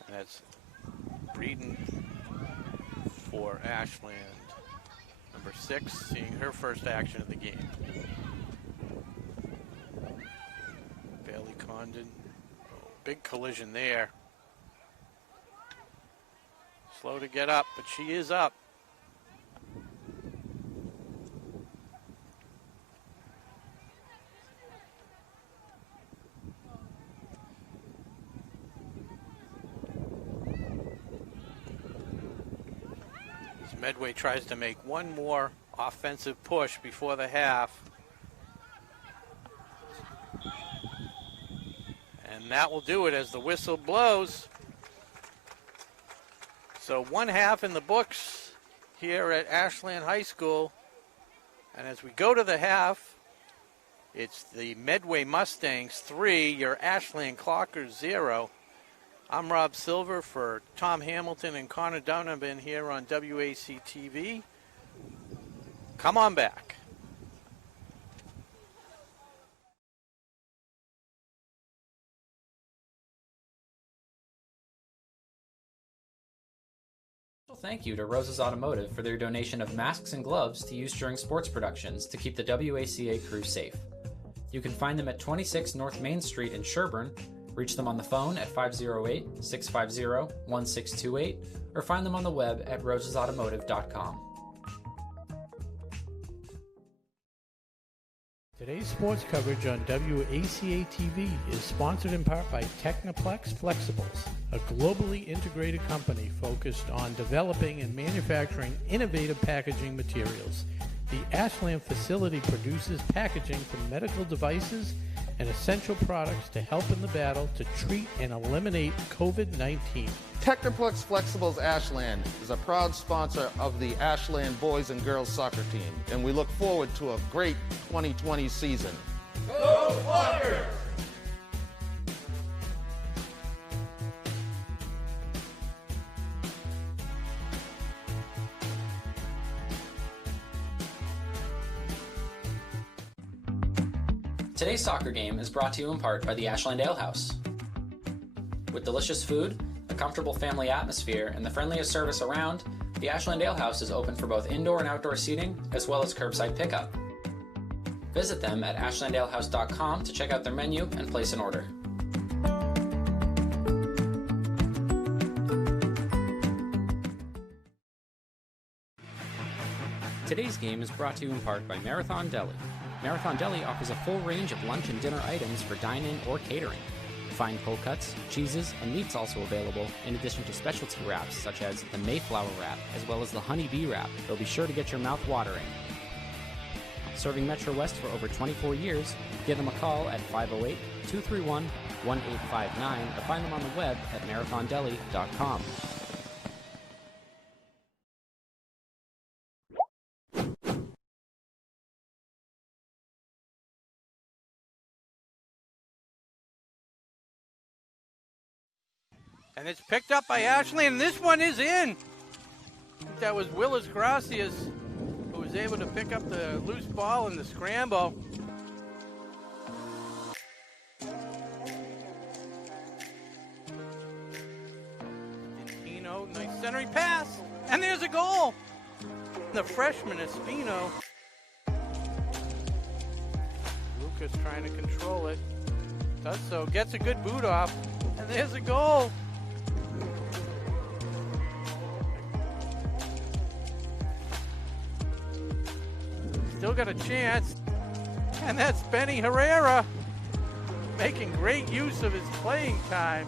And that's Breeden for Ashland. Number 6, seeing her first action of the game. Bailey Condon. Oh, big collision there. Slow to get up, but she is up. Medway tries to make one more offensive push before the half. And that will do it as the whistle blows. So 1 half in the books here at Ashland High School. And as we go to the half, it's the Medway Mustangs 3, your Ashland Clockers 0. I'm Rob Silver for Tom Hamilton and Connor Donovan here on WACA-TV. come on back. Thank you to Rose's Automotive for their donation of masks and gloves to use during sports productions to keep the WACA crew safe. You can find them at 26 North Main Street in Sherburne, reach them on the phone at 508-650-1628, or find them on the web at rosesautomotive.com. Today's sports coverage on WACA-TV is sponsored in part by Technoplex Flexibles, a globally integrated company focused on developing and manufacturing innovative packaging materials. The Ashland facility produces packaging for medical devices and essential products to help in the battle to treat and eliminate COVID-19. Technoplex Flexibles Ashland is a proud sponsor of the Ashland boys and girls soccer team, and we look forward to a great 2020 season. Go Walker! Today's soccer game is brought to you in part by the Ashland Ale House. With delicious food, a comfortable family atmosphere, and the friendliest service around, the Ashland Ale House is open for both indoor and outdoor seating, as well as curbside pickup. Visit them at ashlandalehouse.com to check out their menu and place an order. Today's game is brought to you in part by Marathon Deli. Marathon Deli offers a full range of lunch and dinner items for dine-in or catering. Fine cold cuts, cheeses, and meats also available, in addition to specialty wraps such as the Mayflower wrap, as well as the Honey Bee wrap. They'll be sure to get your mouth watering. Serving Metro West for over 24 years, give them a call at 508-231-1859 or find them on the web at marathondeli.com. And it's picked up by Ashland, and this one is in. I think that was Willis Gracias who was able to pick up the loose ball in the scramble. Espino, nice centering pass, and there's a goal. The freshman Espino. Lucas trying to control it. Does so, gets a good boot off, and there's a goal. Still got a chance, and that's Benny Herrera making great use of his playing time.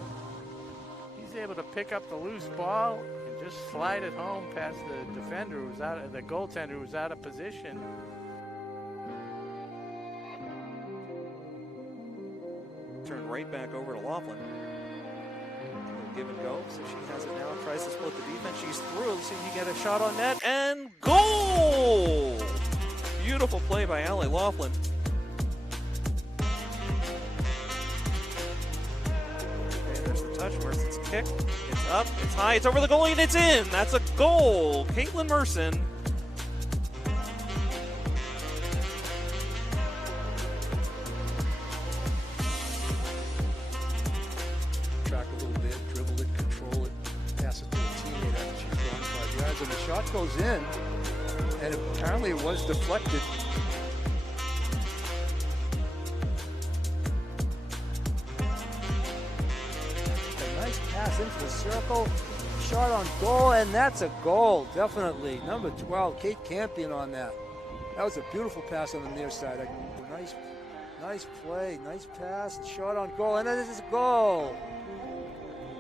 He's able to pick up the loose ball and just slide it home past the defender who was out, the goaltender who was out of position. Turn right back over to Laughlin. Give and go, so she has it now, tries to split the defense. She's through, let's see if you get a shot on net, and goal! Beautiful play by Allie Laughlin. Okay, there's the touch, Merson's kick. It's up, it's high, it's over the goalie, and it's in! That's a goal! Caitlin Merson. Track a little bit, dribble it, control it, pass it to a teammate after she's gone 5 yards, and the shot goes in. And apparently it was deflected. A nice pass into the circle, shot on goal, and that's a goal, definitely. Number 12, Kate Campion on that. That was a beautiful pass on the near side. Nice play, nice pass, shot on goal, and it is a goal.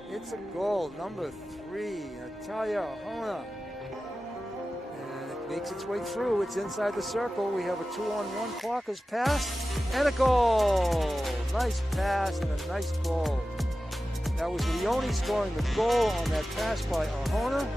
It's a goal, number 3, Natalia Ahona. Makes its way through. It's inside the circle. We have a 2-on-1 Clockers pass and a goal. Nice pass and a nice goal. That was Leone scoring the goal on that pass by Ahona.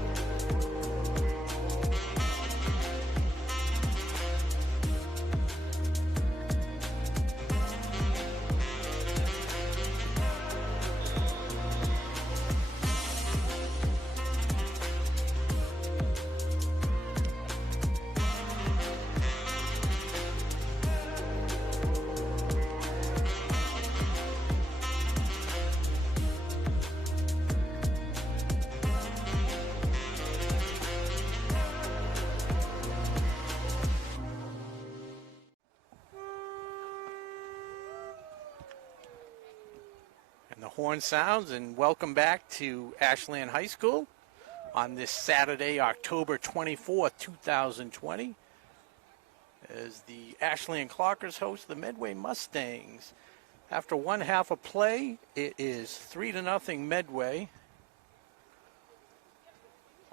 horn sounds, and welcome back to Ashland High School on this Saturday, October 24th, 2020, as the Ashland Clockers host the Medway Mustangs. After one half of play, it is 3-0 Medway.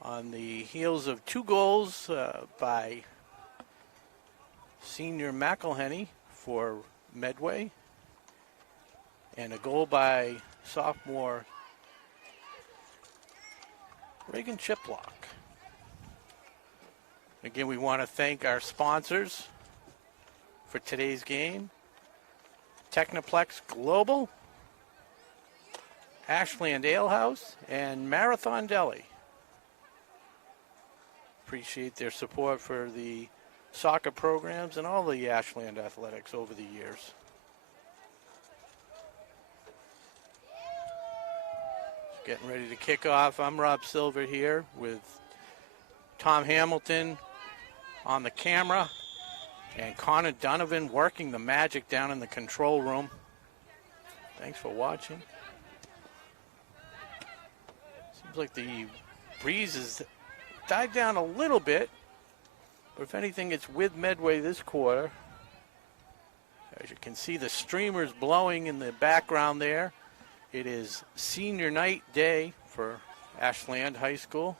On the heels of 2 goals by senior McElhenney for Medway, and a goal by sophomore Reagan Chiplock. Again, we want to thank our sponsors for today's game: Technoplex Global, Ashland Ale House, and Marathon Deli. Appreciate their support for the soccer programs and all the Ashland athletics over the years. Getting ready to kick off. I'm Rob Silver here with Tom Hamilton on the camera and Connor Donovan working the magic down in the control room. Thanks for watching. Seems like the breeze has died down a little bit, but if anything, it's with Medway this quarter. As you can see, the streamers blowing in the background there. It is senior night day for Ashland High School.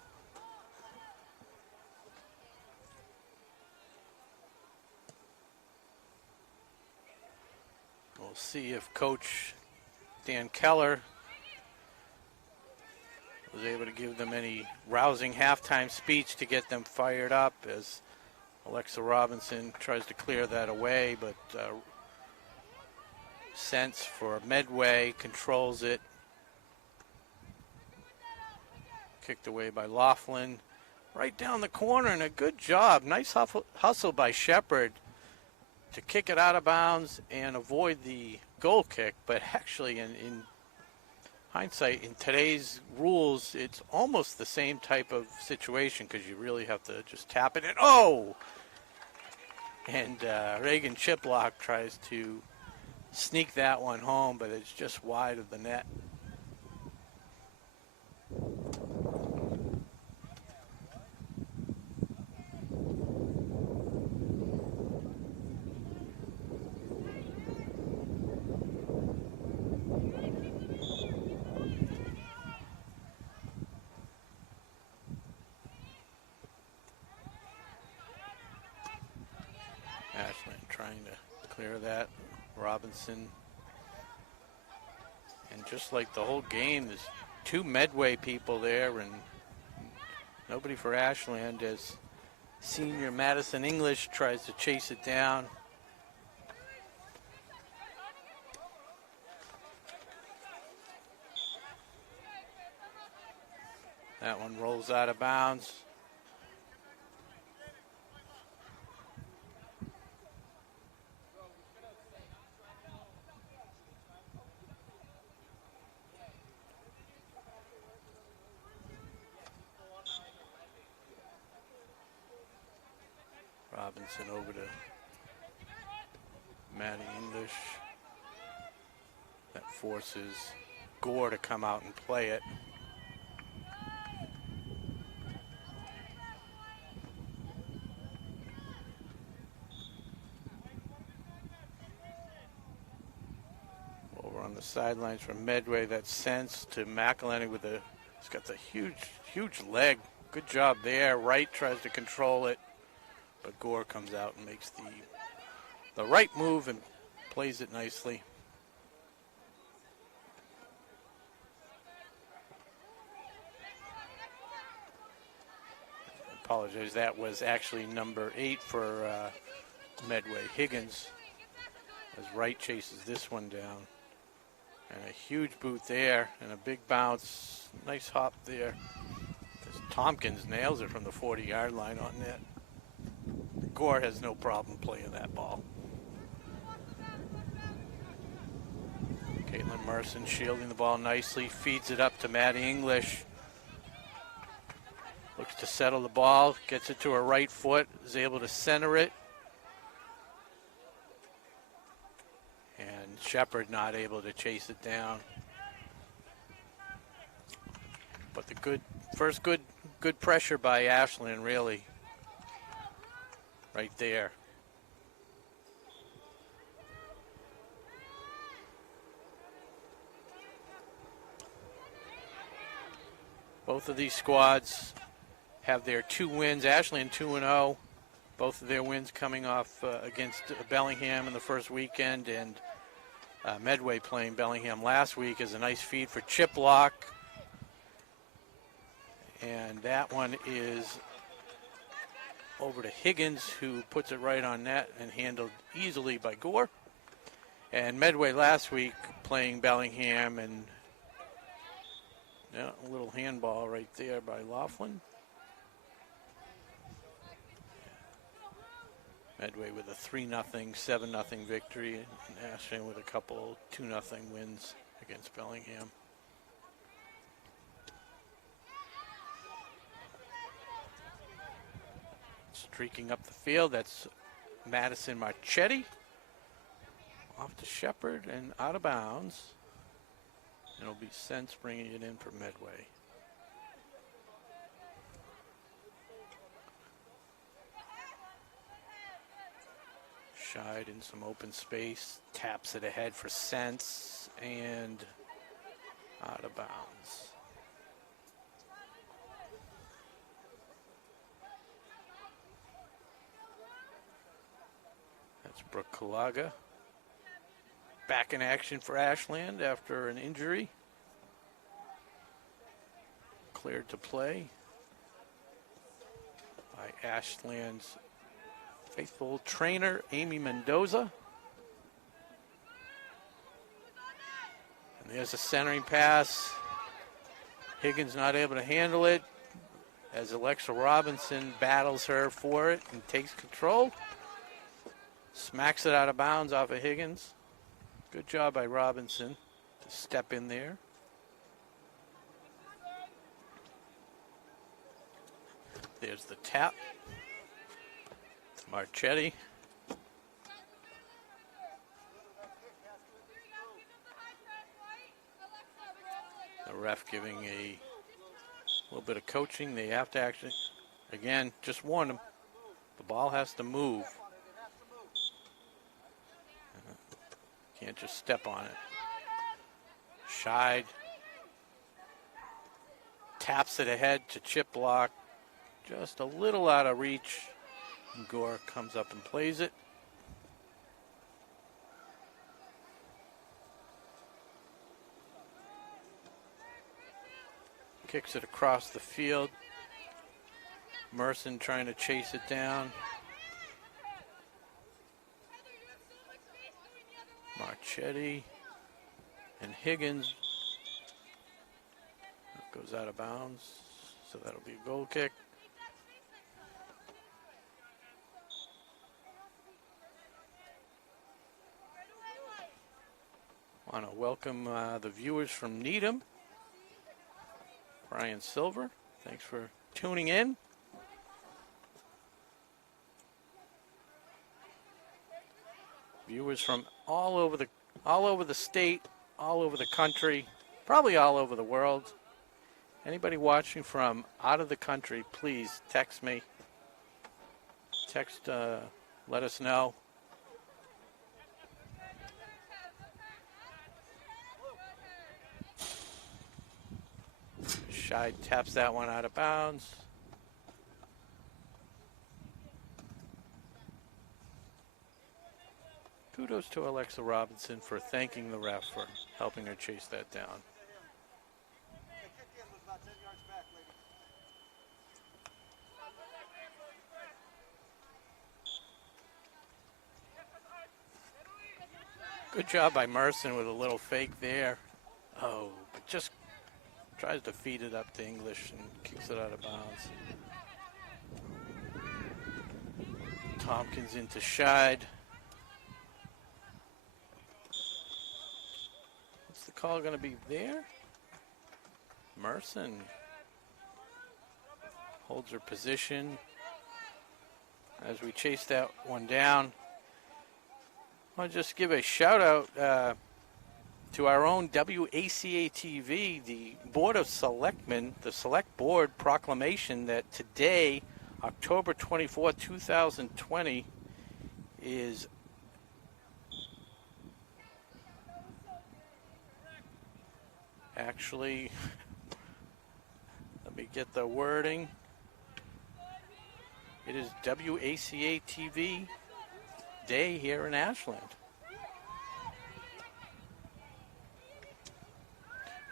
We'll see if Coach Dan Keller was able to give them any rousing halftime speech to get them fired up, as Alexa Robinson tries to clear that away, but Sense for Medway controls it. Kicked away by Laughlin. Right down the corner, and a good job. Nice hustle by Shepard to kick it out of bounds and avoid the goal kick. But actually, in hindsight, in today's rules, it's almost the same type of situation, because you really have to just tap it in. Oh! And Reagan Chiplock tries to sneak that one home, but it's just wide of the net. Ashland trying to clear that. Robinson, and just like the whole game, there's 2 Medway people there and nobody for Ashland, as senior Madison English tries to chase it down. That one rolls out of bounds. Robinson over to Maddie English. That forces Gore to come out and play it. Over on the sidelines from Medway, that Sense to McElhenney with a, he's got the huge leg. Good job there. Wright tries to control it, but Gore comes out and makes the right move and plays it nicely. I apologize, that was actually number 8 for Medway, Higgins, as Wright chases this one down. And a huge boot there and a big bounce. Nice hop there. As Tompkins nails it from the 40-yard line on net. Gore has no problem playing that ball. Caitlin Merson shielding the ball nicely, feeds it up to Maddie English. Looks to settle the ball, gets it to her right foot, is able to center it. And Shepard not able to chase it down. But the good pressure by Ashland, really, right there. Both of these squads have their 2 wins. Ashland 2-0. Both of their wins coming off against Bellingham in the first weekend, and Medway playing Bellingham last week is a nice feed for Chiplock. And that one is over to Higgins, who puts it right on net and handled easily by Gore. And Medway last week playing Bellingham, and yeah, a little handball right there by Laughlin. Medway with a 3-0, 7-0 victory, and Ashland with a couple 2-0 wins against Bellingham. Streaking up the field, that's Madison Marchetti. Off to Shepard and out of bounds. It'll be Sense bringing it in for Medway. Shied in some open space, taps it ahead for Sense, and out of bounds. That's Brooke Kalaga. Back in action for Ashland after an injury. Cleared to play by Ashland's faithful trainer, Amy Mendoza. And there's a centering pass. Higgins not able to handle it as Alexa Robinson battles her for it and takes control. Smacks it out of bounds off of Higgins. Good job by Robinson to step in there. There's the tap. Marchetti. The ref giving a little bit of coaching. They have to actually, again, just warn them. The ball has to move. Can't just step on it. Shied. Taps it ahead to Chiplock. Just a little out of reach. And Gore comes up and plays it. Kicks it across the field. Merson trying to chase it down. Marchetti and Higgins. Goes out of bounds, so that'll be a goal kick. Want to welcome the viewers from Needham. Brian Silver, thanks for tuning in. Viewers from all over the state, all over the country, probably all over the world. Anybody watching from out of the country, please text me. Let us know. Scheid taps that one out of bounds. Kudos to Alexa Robinson for thanking the ref for helping her chase that down. Good job by Merson with a little fake there. Oh, but just tries to feed it up to English and kicks it out of bounds. Tompkins into Scheid. What's the call going to be there? Merson holds her position as we chase that one down. I want to just give a shout out to our own WACA-TV, the Board of Selectmen, the Select Board proclamation that today, October 24, 2020, is actually, let me get the wording. It is WACA-TV Day here in Ashland.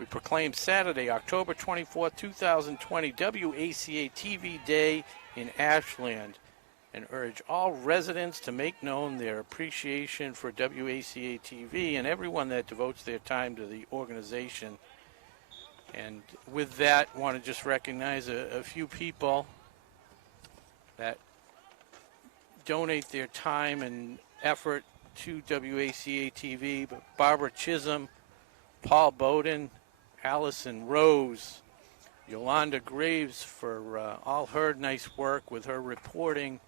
We proclaim Saturday, October 24, 2020, WACA-TV Day in Ashland, and urge all residents to make known their appreciation for WACA-TV and everyone that devotes their time to the organization. And with that, I want to just recognize a few people that donate their time and effort to WACA-TV, but Barbara Chisholm, Paul Bowden, Allison Rose, Yolanda Graves for all her nice work with her reporting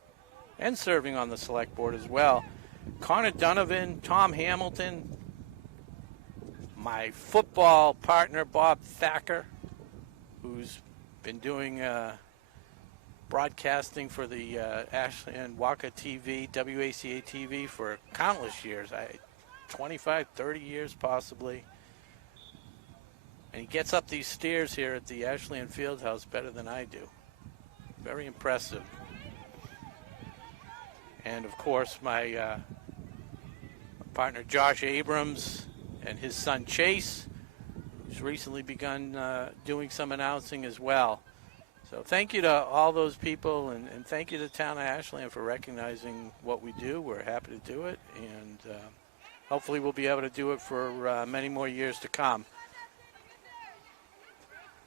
and serving on the select board as well. Connor Donovan, Tom Hamilton, my football partner Bob Thacker, who's been doing broadcasting for the Ashland WACA-TV, WACA-TV for countless years, 25, 30 years possibly. And he gets up these stairs here at the Ashland Fieldhouse better than I do. Very impressive. And of course, my partner Josh Abrams and his son Chase, who's recently begun doing some announcing as well. So thank you to all those people, and thank you to the town of Ashland for recognizing what we do. We're happy to do it, and hopefully we'll be able to do it for many more years to come.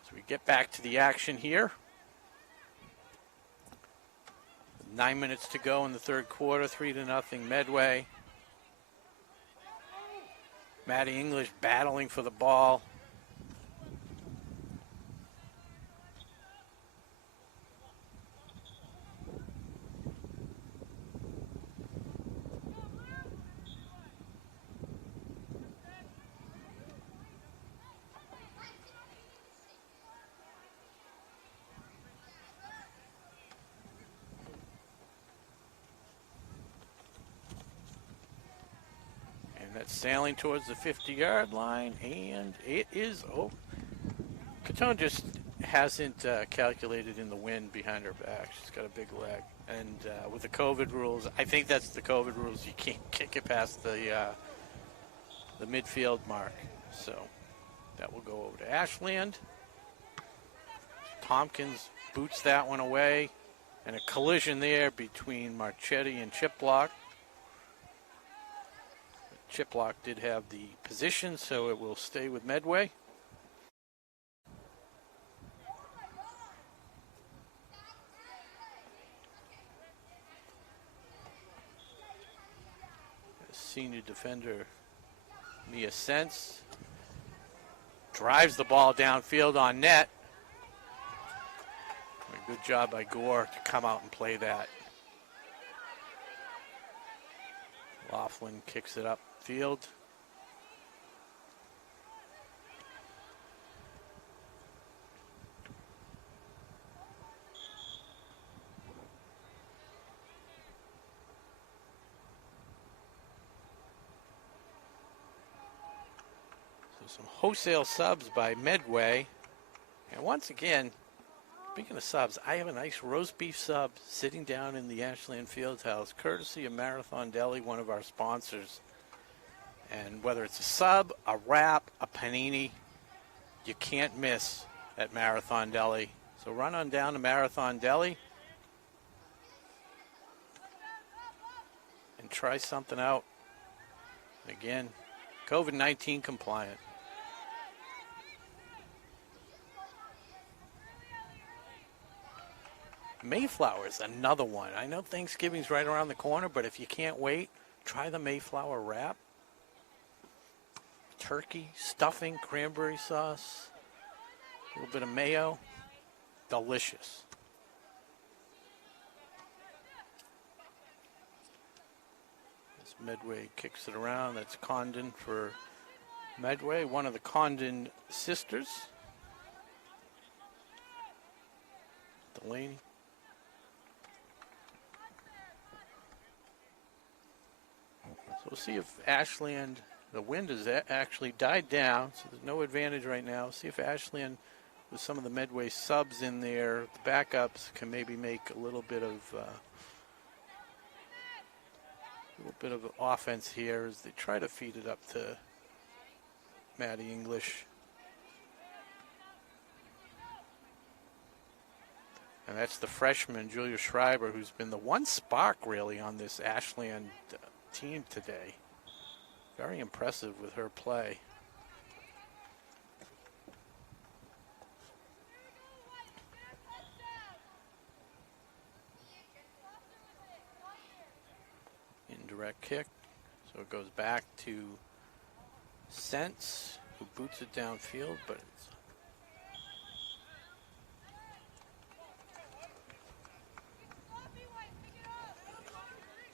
So we get back to the action here. 9 minutes to go in the third quarter, 3-0 Medway. Matty English battling for the ball. Sailing towards the 50-yard line, and it is over. Catone just hasn't calculated in the wind behind her back. She's got a big leg. And with the COVID rules, I think that's the COVID rules. You can't kick it past the midfield mark. So that will go over to Ashland. Tompkins boots that one away. And a collision there between Marchetti and Chiplock. Chiplock did have the position, so it will stay with Medway. Senior defender Mia Sense drives the ball downfield on net. A good job by Gore to come out and play that. Laughlin kicks it up field. So some wholesale subs by Medway. And once again, speaking of subs, I have a nice roast beef sub sitting down in the Ashland Fieldhouse, courtesy of Marathon Deli, one of our sponsors. And whether it's a sub, a wrap, a panini, you can't miss at Marathon Deli. So run on down to Marathon Deli and try something out. Again, COVID-19 compliant. Mayflower is another one. I know Thanksgiving's right around the corner, but if you can't wait, try the Mayflower wrap. Turkey, stuffing, cranberry sauce, a little bit of mayo. Delicious. As Medway kicks it around, that's Condon for Medway, one of the Condon sisters. Delaney. So we'll see if Ashland, the wind has actually died down, so there's no advantage right now. See if Ashland, with some of the Medway subs in there, the backups, can maybe make a little bit of offense here as they try to feed it up to Maddie English. And that's the freshman, Julia Schreiber, who's been the one spark, really, on this Ashland team today. Very impressive with her play. Indirect kick. So it goes back to Sense, who boots it downfield, but it's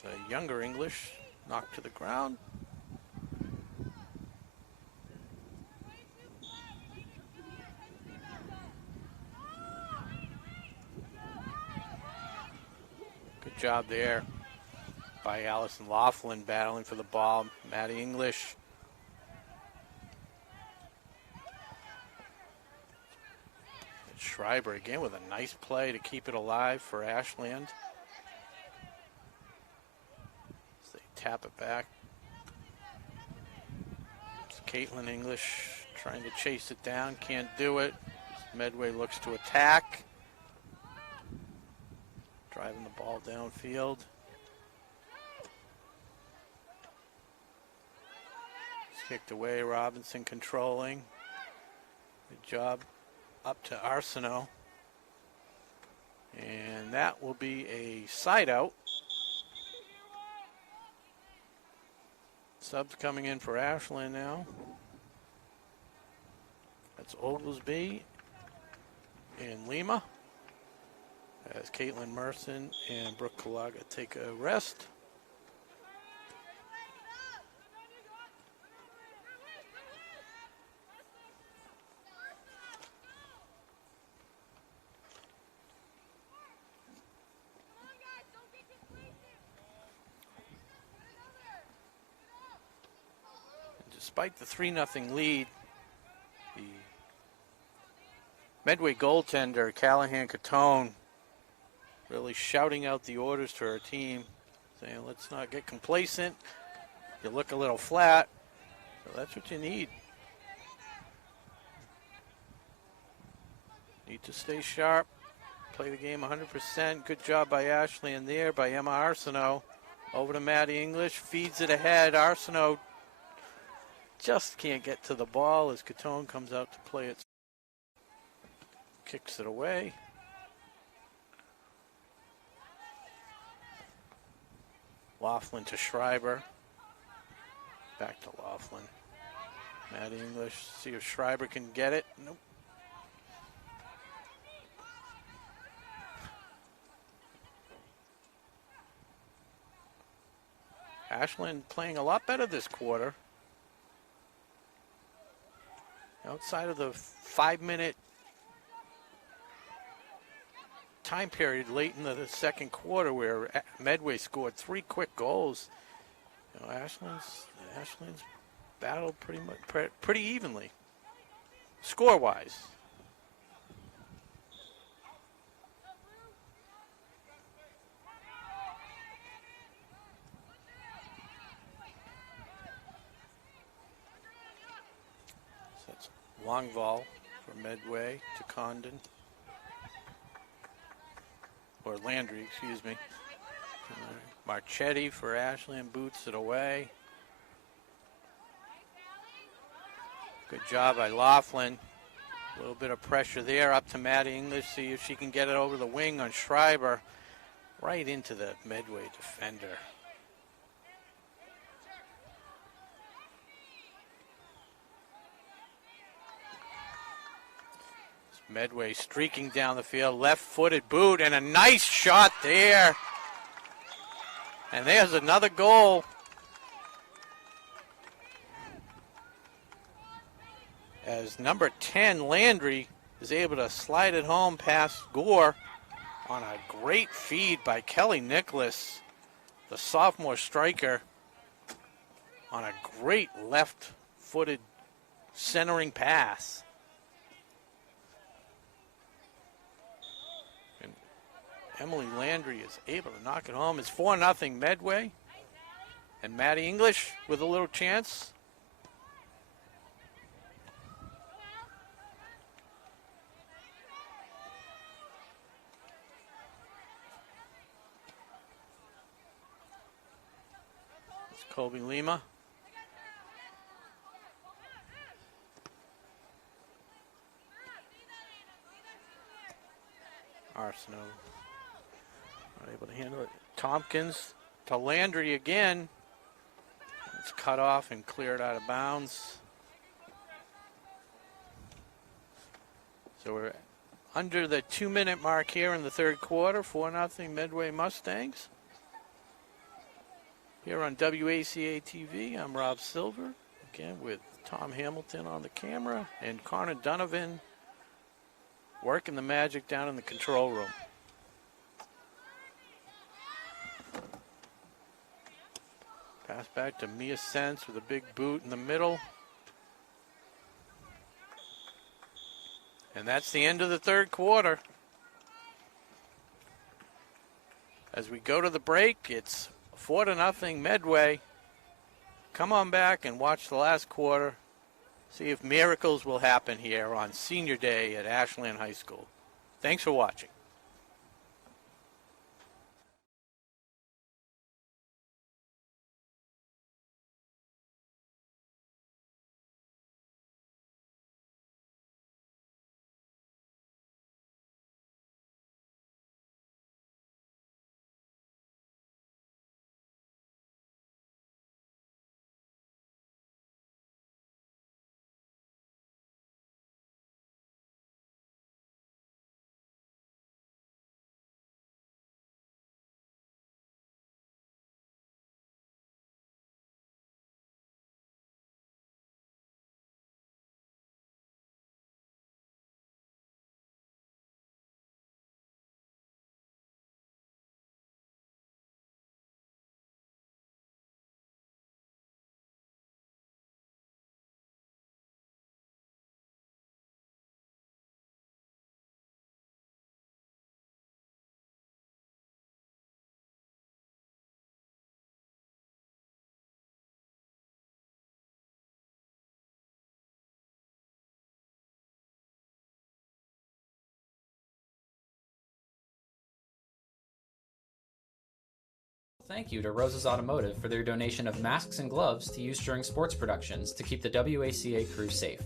the younger English knocked to the ground. Good job there by Allison Laughlin battling for the ball. Maddie English. And Schreiber again with a nice play to keep it alive for Ashland. As they tap it back. It's Caitlin English trying to chase it down, can't do it. Medway looks to attack. Driving the ball downfield. Kicked away, Robinson controlling. Good job up to Arsenault. And that will be a side out. Subs coming in for Ashland now. That's Oglesby and Lima. As Caitlin Merson and Brooke Kalaga take a rest. Despite the 3-0 lead, the Medway goaltender, Callahan Catone, really shouting out the orders to her team, saying, let's not get complacent. You look a little flat, so that's what you need. Need to stay sharp, play the game 100%. Good job by Ashland there, by Emma Arsenault. Over to Maddie English, feeds it ahead. Arsenault just can't get to the ball as Catone comes out to play it. Kicks it away. Laughlin to Schreiber. Back to Laughlin. Maddie English, see if Schreiber can get it. Nope. Ashland playing a lot better this quarter. Outside of the 5-minute time period late in the second quarter where Medway scored 3 quick goals, you know, Ashland's battled pretty evenly, score-wise. Longval for Medway to Condon. Or Landry, excuse me. Marchetti for Ashland, boots it away. Good job by Laughlin. A little bit of pressure there, up to Maddie English. See if she can get it over the wing on Schreiber. Right into the Medway defender. Medway streaking down the field, left-footed boot, and a nice shot there. And there's another goal. as number 10, Landry, is able to slide it home past Gore on a great feed by Kelly Nicholas, the sophomore striker, on a great left-footed centering pass. And Emily Landry is able to knock it home. It's 4-0 Medway. And Maddie English with a little chance. It's Colby Lima. Arsenault not able to handle it. Tompkins to Landry again. It's cut off and cleared out of bounds. So we're under the 2-minute mark here in the third quarter. 4-0 Medway Mustangs. Here on WACA-TV, I'm Rob Silver, again with Tom Hamilton on the camera and Connor Donovan working the magic down in the control room. Pass back to Mia Sense with a big boot in the middle. And that's the end of the third quarter. As we go to the break, it's 4-0 Medway. Come on back and watch the last quarter. See if miracles will happen here on Senior Day at Ashland High School. Thanks for watching. Thank you to Rose's Automotive for their donation of masks and gloves to use during sports productions to keep the WACA crew safe.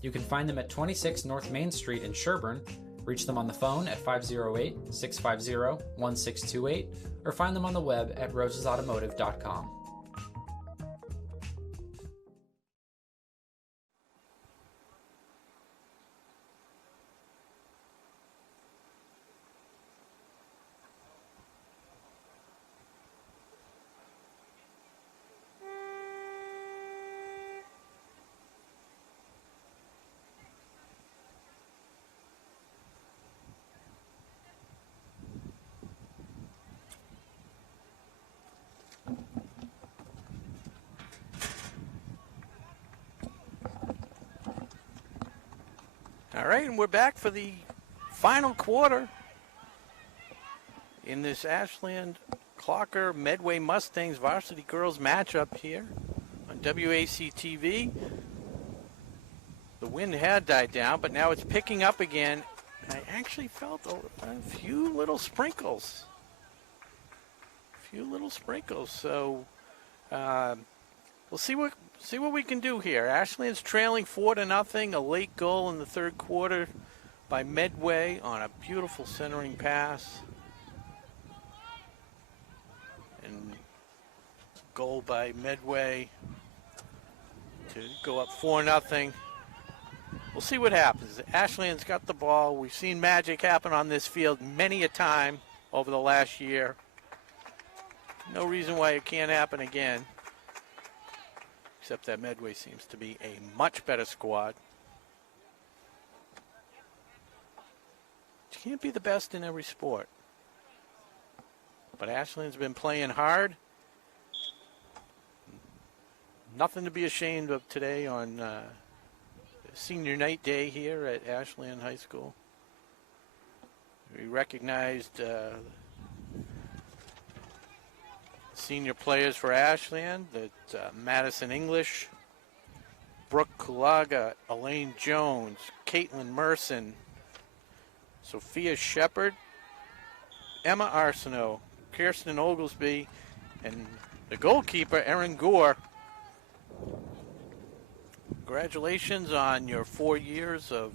You can find them at 26 North Main Street in Sherburne, reach them on the phone at 508-650-1628, or find them on the web at rosesautomotive.com. All right, and we're back for the final quarter in this Ashland Clocker Medway Mustangs varsity girls matchup here on WACA-TV. The wind had died down, but now it's picking up again. I actually felt a few little sprinkles. So we'll see what we can do here. Ashland's trailing 4-0. A late goal in the third quarter by Medway on a beautiful centering pass. And goal by Medway to go up 4-0. We'll see what happens. Ashland's got the ball. We've seen magic happen on this field many a time over the last year. No reason why it can't happen again. Except that Medway seems to be a much better squad. can't be the best in every sport. But Ashland's been playing hard. Nothing to be ashamed of today on senior night day here at Ashland High School. We recognized senior players for Ashland, that Madison English, Brooke Kulaga, Elaine Jones, Caitlin Merson, Sophia Shepard, Emma Arsenault, Kirsten Oglesby, and the goalkeeper, Erin Gore. Congratulations on your 4 years of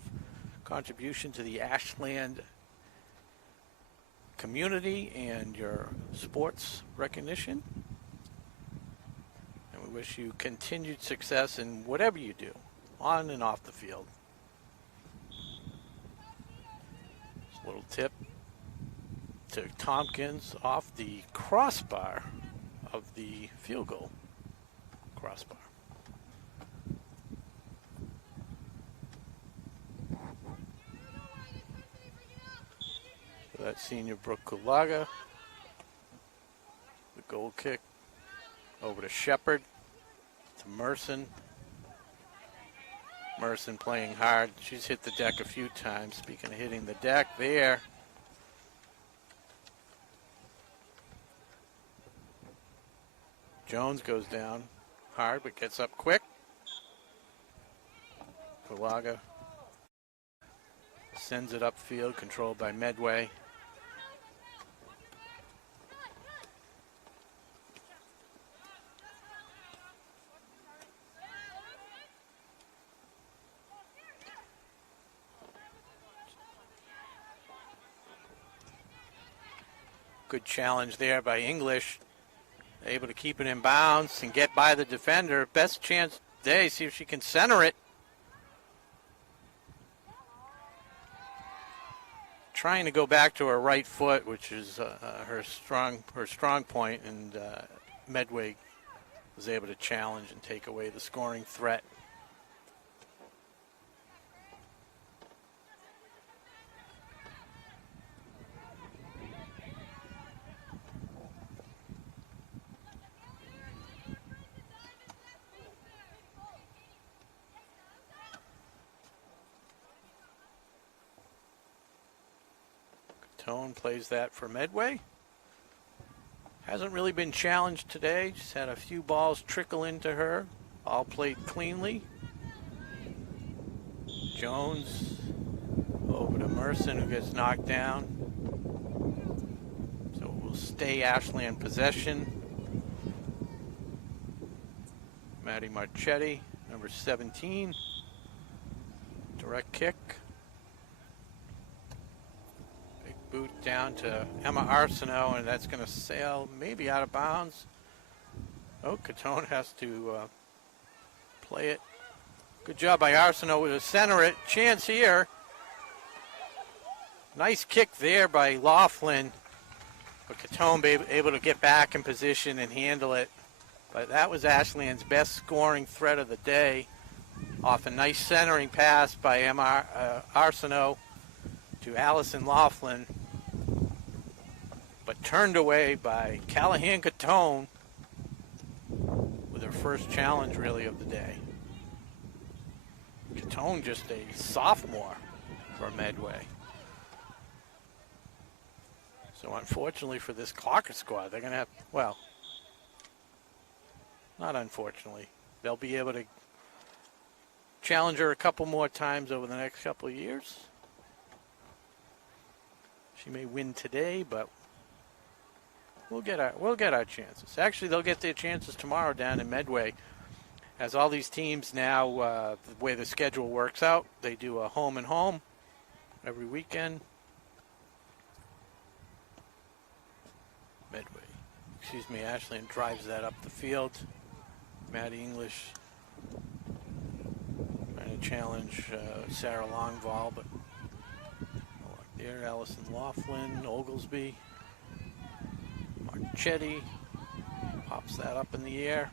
contribution to the Ashland community and your sports recognition. And we wish you continued success in whatever you do, on and off the field. Just a little tip to Tompkins off the crossbar of the field goal crossbar. So that's senior Brooke Kulaga. The goal kick over to Shepard, to Merson. Merson playing hard. She's hit the deck a few times. Speaking of hitting the deck there. Jones goes down hard, but gets up quick. Kulaga sends it upfield, controlled by Medway. Good challenge there by English. Able to keep it in bounds and get by the defender. Best chance today. See if she can center it. Trying to go back to her right foot, which is her strong point, and Medway was able to challenge and take away the scoring threat. Tone plays that for Medway. Hasn't really been challenged today. Just had a few balls trickle into her. All played cleanly. Jones over to Merson, who gets knocked down. So we'll stay Ashland possession. Maddie Marchetti, number 17. Direct kick. Boot down to Emma Arsenault, and that's going to sail maybe out of bounds. Oh, Catone has to play it. Good job by Arsenault with a center it. Chance here. Nice kick there by Laughlin. But Catone able to get back in position and handle it. But that was Ashland's best scoring threat of the day. Off a nice centering pass by Emma Arsenault to Allison Laughlin, but turned away by Callahan Catone with her first challenge really of the day. Catone just a sophomore for Medway. So unfortunately for this Clocker squad, they're going to have, well, not unfortunately, they'll be able to challenge her a couple more times over the next couple of years. She may win today, but we'll get our chances. Actually, they'll get their chances tomorrow down in Medway. As all these teams now, the way the schedule works out, they do a home and home every weekend. Ashland drives that up the field. Maddie English trying to challenge Sarah Longval, but there, Allison Laughlin, Oglesby, Marchetti pops that up in the air.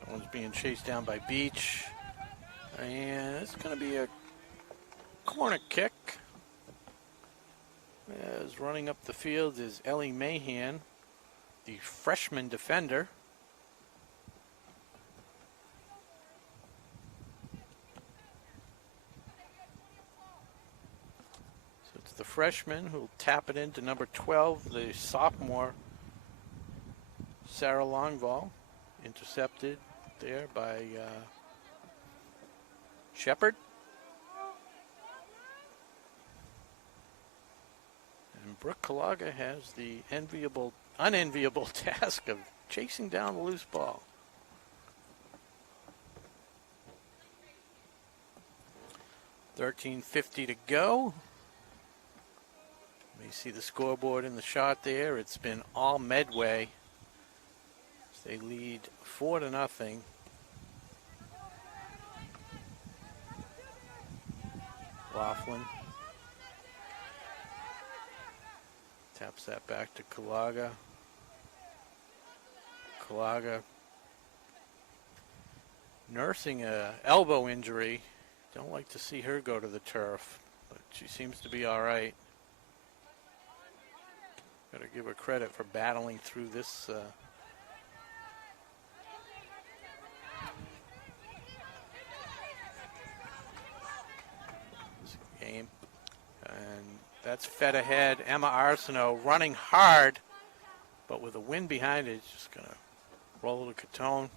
That one's being chased down by Beach. And it's going to be a corner kick. As running up the field is Ellie Mahan, the freshman defender. So it's the freshman who'll tap it into number 12, the sophomore, Sarah Longval, intercepted there by Shepard. And Brooke Kalaga has the unenviable task of chasing down the loose ball. $13:50 to go. You see the scoreboard in the shot there. It's been all Medway. They lead 4-0. Laughlin taps that back to Kalaga. Kalaga nursing a elbow injury. Don't like to see her go to the turf, but she seems to be all right. Got to give her credit for battling through this game. And that's fed ahead. Emma Arsenault running hard, but with a wind behind it, just going to roll to Catone.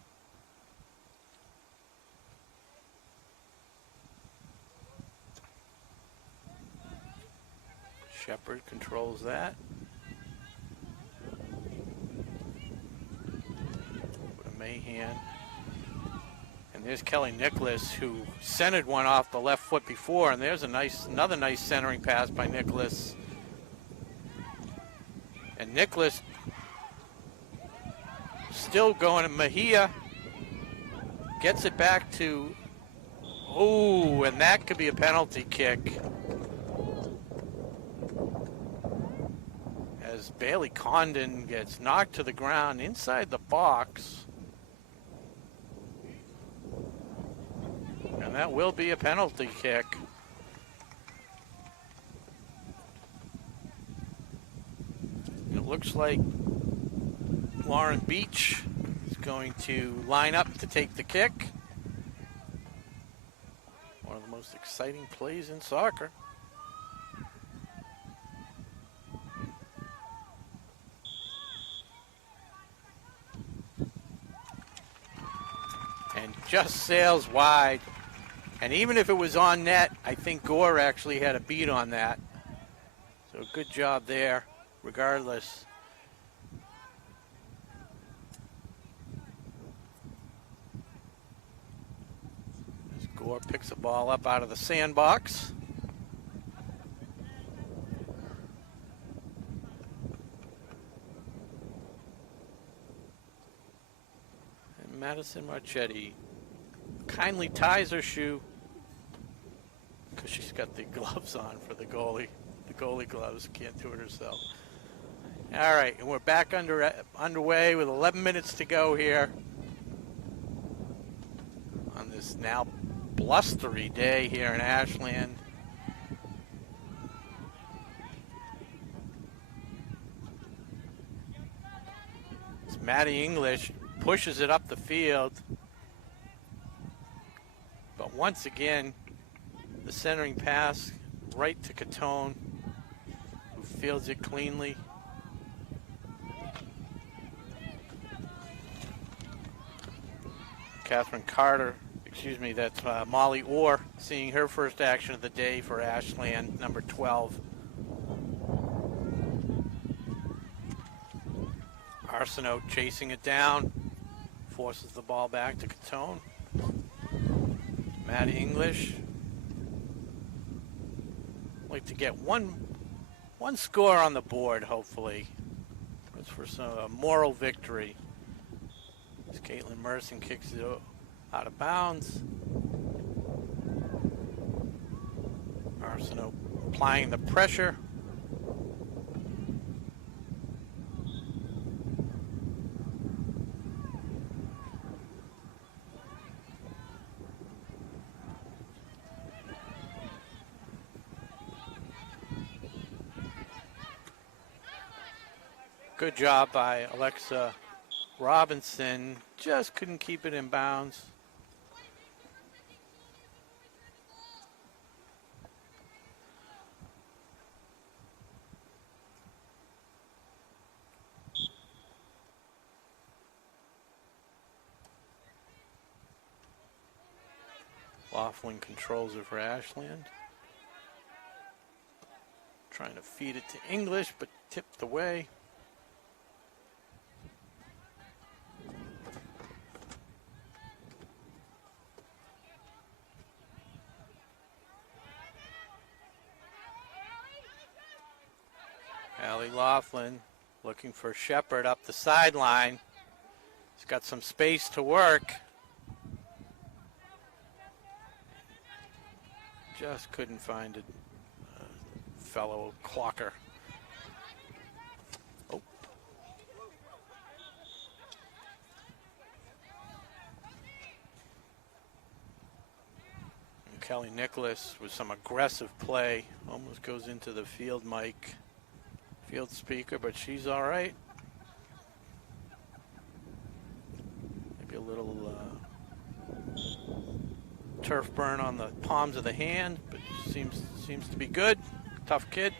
Shepard controls that. With a Mahan. And there's Kelly Nicholas, who centered one off the left foot before, and there's another nice centering pass by Nicholas. And Nicholas still going to Mejia. Gets it back to, oh, and that could be a penalty kick. As Bailey Condon gets knocked to the ground inside the box. And that will be a penalty kick. It looks like Lauren Beach is going to line up to take the kick. One of the most exciting plays in soccer. And just sails wide. And even if it was on net, I think Gore actually had a beat on that. So good job there, regardless. As Gore picks the ball up out of the sandbox. And Madison Marchetti kindly ties her shoe because she's got the gloves on for the goalie. The goalie gloves, can't do it herself. All right, and we're back underway with 11 minutes to go here on this now blustery day here in Ashland. It's Maddie English pushes it up the field. But once again, the centering pass right to Catone, who fields it cleanly. Catherine Carter, that's Molly Orr, seeing her first action of the day for Ashland, number 12. Arsenault chasing it down, forces the ball back to Catone. Maddie English. Like to get one score on the board, hopefully. It's for some moral victory. As Caitlin Merson kicks it out of bounds. Arsenault applying the pressure. Good job by Alexa Robinson. Just couldn't keep it in bounds. Laughlin controls it for Ashland. Trying to feed it to English, but tipped away. Allie Laughlin looking for Shepard up the sideline. He's got some space to work. Just couldn't find a fellow clocker. Oh. And Kelly Nicholas with some aggressive play. Almost goes into the field speaker, but she's all right. Maybe a little turf burn on the palms of the hand, but seems to be good. Tough kid.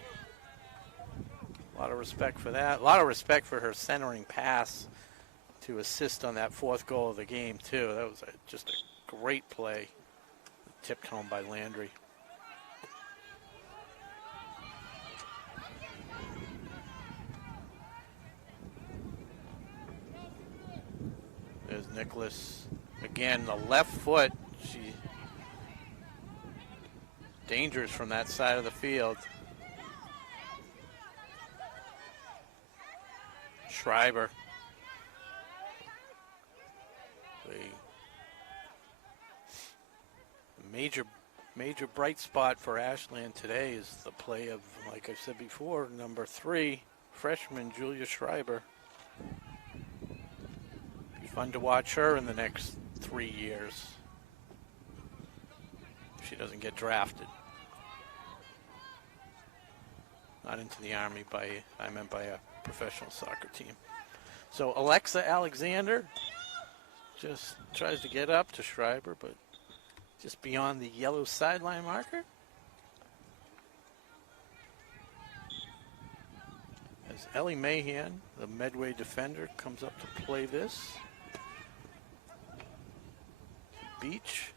A lot of respect for that. A lot of respect for her centering pass to assist on that fourth goal of the game, too. That was just a great play. Tipped home by Landry. There's Nicholas. Again, the left foot. She dangerous from that side of the field. Schreiber. The major bright spot for Ashland today is the play of, like I said before, number 3, freshman Julia Schreiber. Be fun to watch her in the next 3 years. If she doesn't get drafted. Not into the Army I meant by a professional soccer team. So Alexa Alexander just tries to get up to Schreiber, but just beyond the yellow sideline marker. As Ellie Mahan, the Medway defender, comes up to play this. Beach.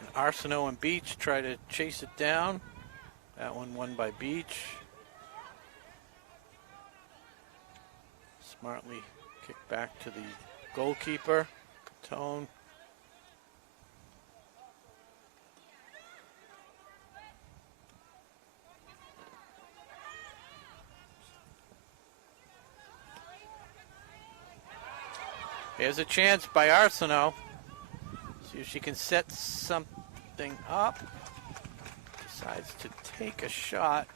And Arsenault and Beach try to chase it down. That one won by Beach. Smartly kicked back to the goalkeeper, Catone. Here's a chance by Arsenault. See if she can set something up. Decides to take a shot,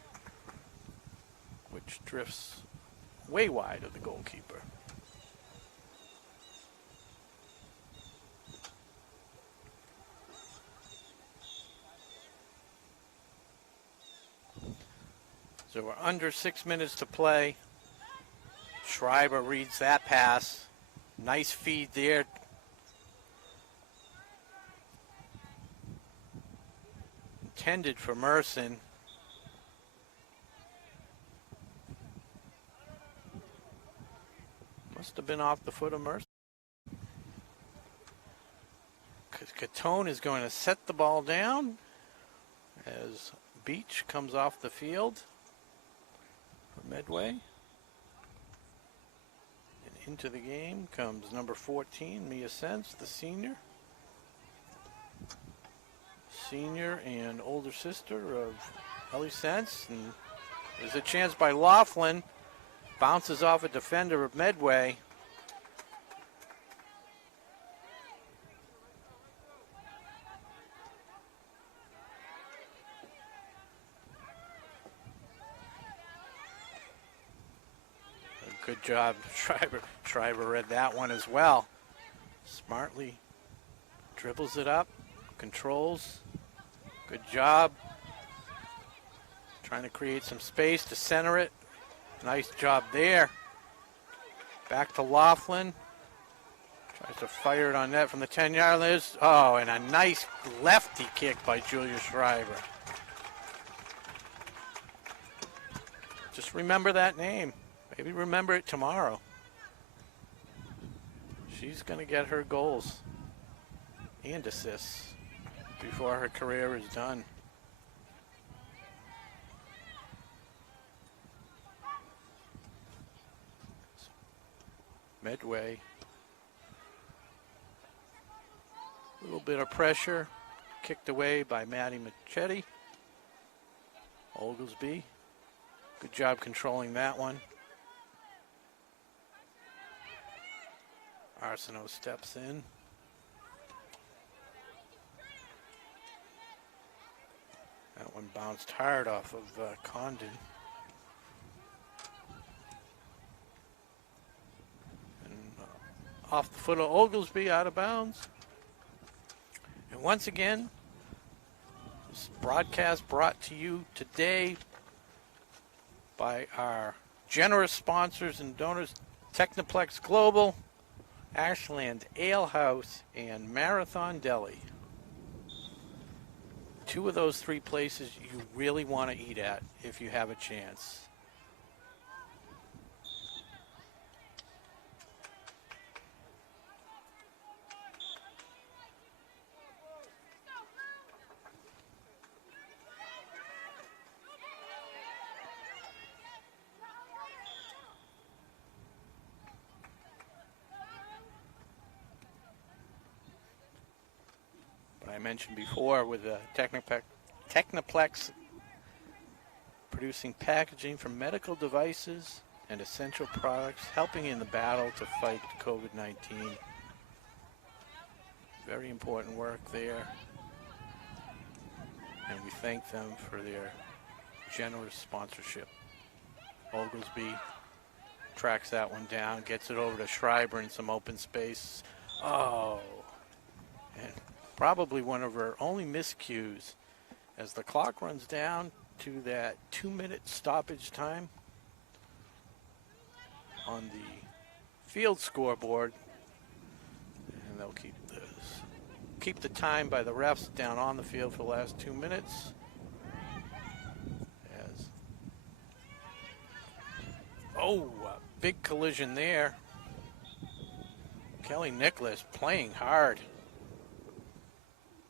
which drifts way wide of the goalkeeper. So we're under 6 minutes to play. Schreiber reads that pass. Nice feed there. Intended for Merson. Must have been off the foot of Merson. Catone is going to set the ball down as Beach comes off the field for Medway. And into the game comes number 14, Mia Sense, the senior. Senior and older sister of Ellie Sense. And there's a chance by Laughlin. Bounces off a defender of Medway. Good job, Schreiber. Schreiber read that one as well. Smartly dribbles it up, controls. Good job. Trying to create some space to center it. Nice job there. Back to Laughlin. Tries to fire it on net from the 10-yard line. Oh, and a nice lefty kick by Julia Schreiber. Just remember that name. Maybe remember it tomorrow. She's going to get her goals and assists before her career is done. Medway. A little bit of pressure. Kicked away by Maddie Machete. Oglesby. Good job controlling that one. Arsenault steps in. That one bounced hard off of Condon. And off the foot of Oglesby, out of bounds. And once again, this broadcast brought to you today by our generous sponsors and donors, Technoplex Global, Ashland Ale House, and Marathon Deli. Two of those three places you really want to eat at if you have a chance. I mentioned before with Technoplex producing packaging for medical devices and essential products, helping in the battle to fight COVID-19. Very important work there. And we thank them for their generous sponsorship. Oglesby tracks that one down, gets it over to Schreiber in some open space. Oh, and probably one of her only miscues as the clock runs down to that 2-minute stoppage time on the field scoreboard. And they'll keep the time by the refs down on the field for the last 2 minutes. A big collision there. Kelly Nicholas playing hard.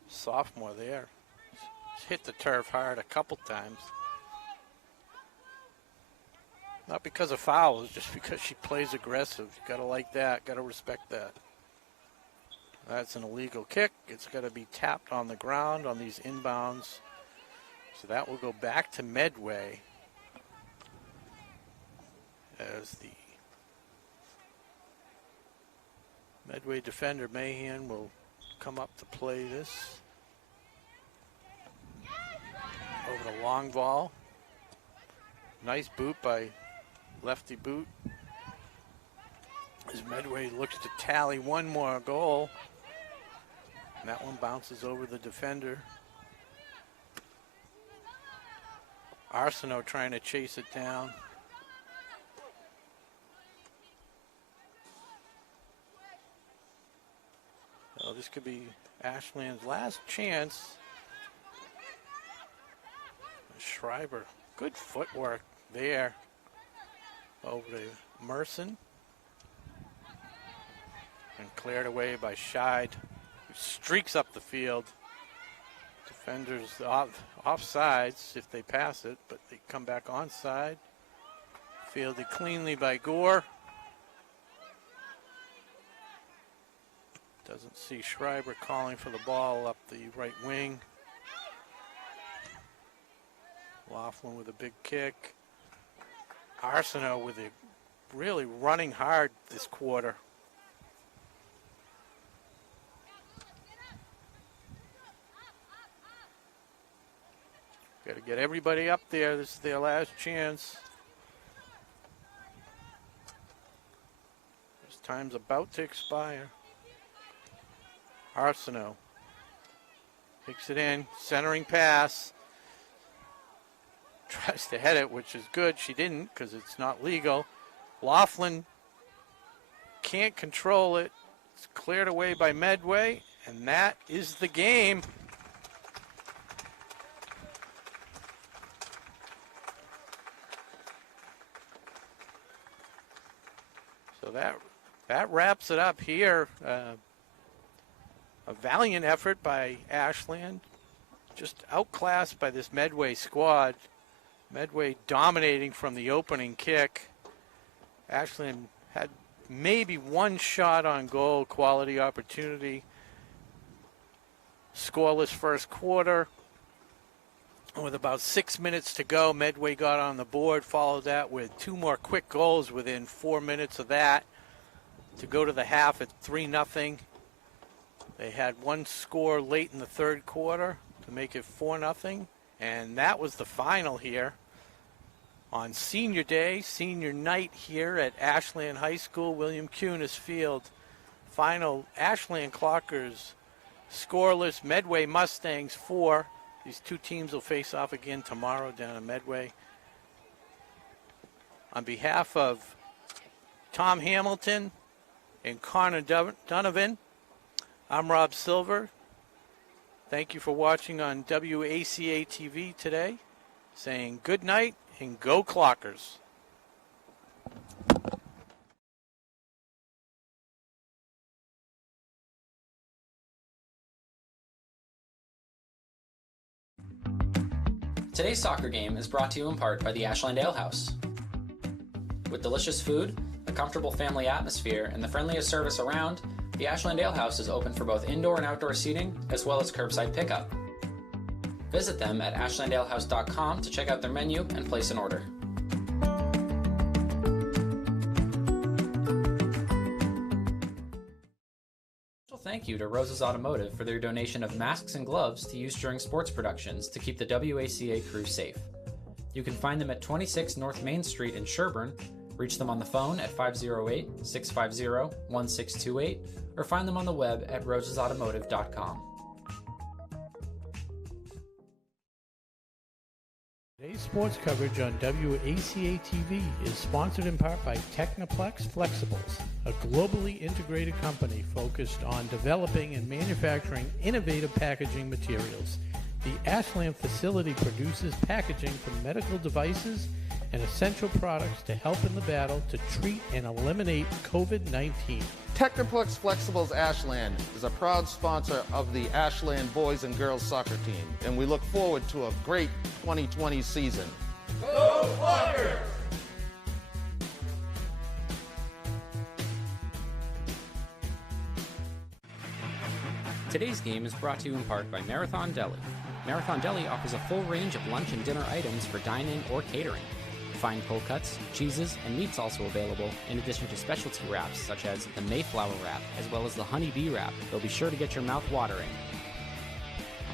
Sophomore there. She's hit the turf hard a couple times. Not because of fouls, just because she plays aggressive. You gotta like that, gotta respect that. That's an illegal kick. It's gotta be tapped on the ground on these inbounds. So that will go back to Medway as the Medway defender Mahan will come up to play this. Over the long ball. Nice boot by lefty boot. As Medway looks to tally one more goal. And that one bounces over the defender. Arsenault trying to chase it down. So this could be Ashland's last chance. Schreiber, good footwork there over to Merson. And cleared away by Scheid, who streaks up the field. Defenders off sides if they pass it, but they come back onside. Fielded cleanly by Gore. Doesn't see Schreiber calling for the ball up the right wing. Laughlin with a big kick. Arsenault with a really running hard this quarter. Got to get everybody up there. This is their last chance. This time's about to expire. Arsenault takes it in, centering pass. tries to head it, which is good. She didn't because it's not legal. Laughlin can't control it. It's cleared away by Medway, and that is the game. So that wraps it up here. A valiant effort by Ashland, just outclassed by this Medway squad. Medway dominating from the opening kick. Ashland had maybe one shot on goal, quality opportunity. Scoreless first quarter. With about 6 minutes to go, Medway got on the board, followed that with 2 more quick goals within 4 minutes of that to go to the half at 3-0. They had one score late in the third quarter to make it 4-0, and that was the final here on senior day, senior night here at Ashland High School, William Cunis Field. Final, Ashland Clockers scoreless, Medway Mustangs 4. These two teams will face off again tomorrow down in Medway. On behalf of Tom Hamilton and Connor Donovan, I'm Rob Silver. Thank you for watching on WACA-TV today. Saying good night and go Clockers. Today's soccer game is brought to you in part by the Ashland Ale House. With delicious food, a comfortable family atmosphere, and the friendliest service around, the Ashland Ale House is open for both indoor and outdoor seating, as well as curbside pickup. Visit them at ashlandalehouse.com to check out their menu and place an order. Thank you to Rose's Automotive for their donation of masks and gloves to use during sports productions to keep the WACA crew safe. You can find them at 26 North Main Street in Sherburne, reach them on the phone at 508-650-1628, or find them on the web at rosesautomotive.com. Today's sports coverage on WACA-TV is sponsored in part by Technoplex Flexibles, a globally integrated company focused on developing and manufacturing innovative packaging materials. The Ashland facility produces packaging for medical devices and essential products to help in the battle to treat and eliminate COVID-19. Technoplex Flexibles Ashland is a proud sponsor of the Ashland boys and girls soccer team, and we look forward to a great 2020 season. Go Flyers! Today's game is brought to you in part by Marathon Deli. Marathon Deli offers a full range of lunch and dinner items for dine-in or catering. Fine cold cuts, cheeses, and meats also available, in addition to specialty wraps such as the Mayflower wrap, as well as the Honey Bee wrap. They'll be sure to get your mouth watering.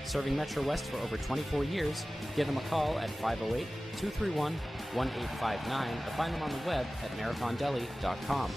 Serving Metro West for over 24 years, give them a call at 508-231-1859 or find them on the web at marathondeli.com.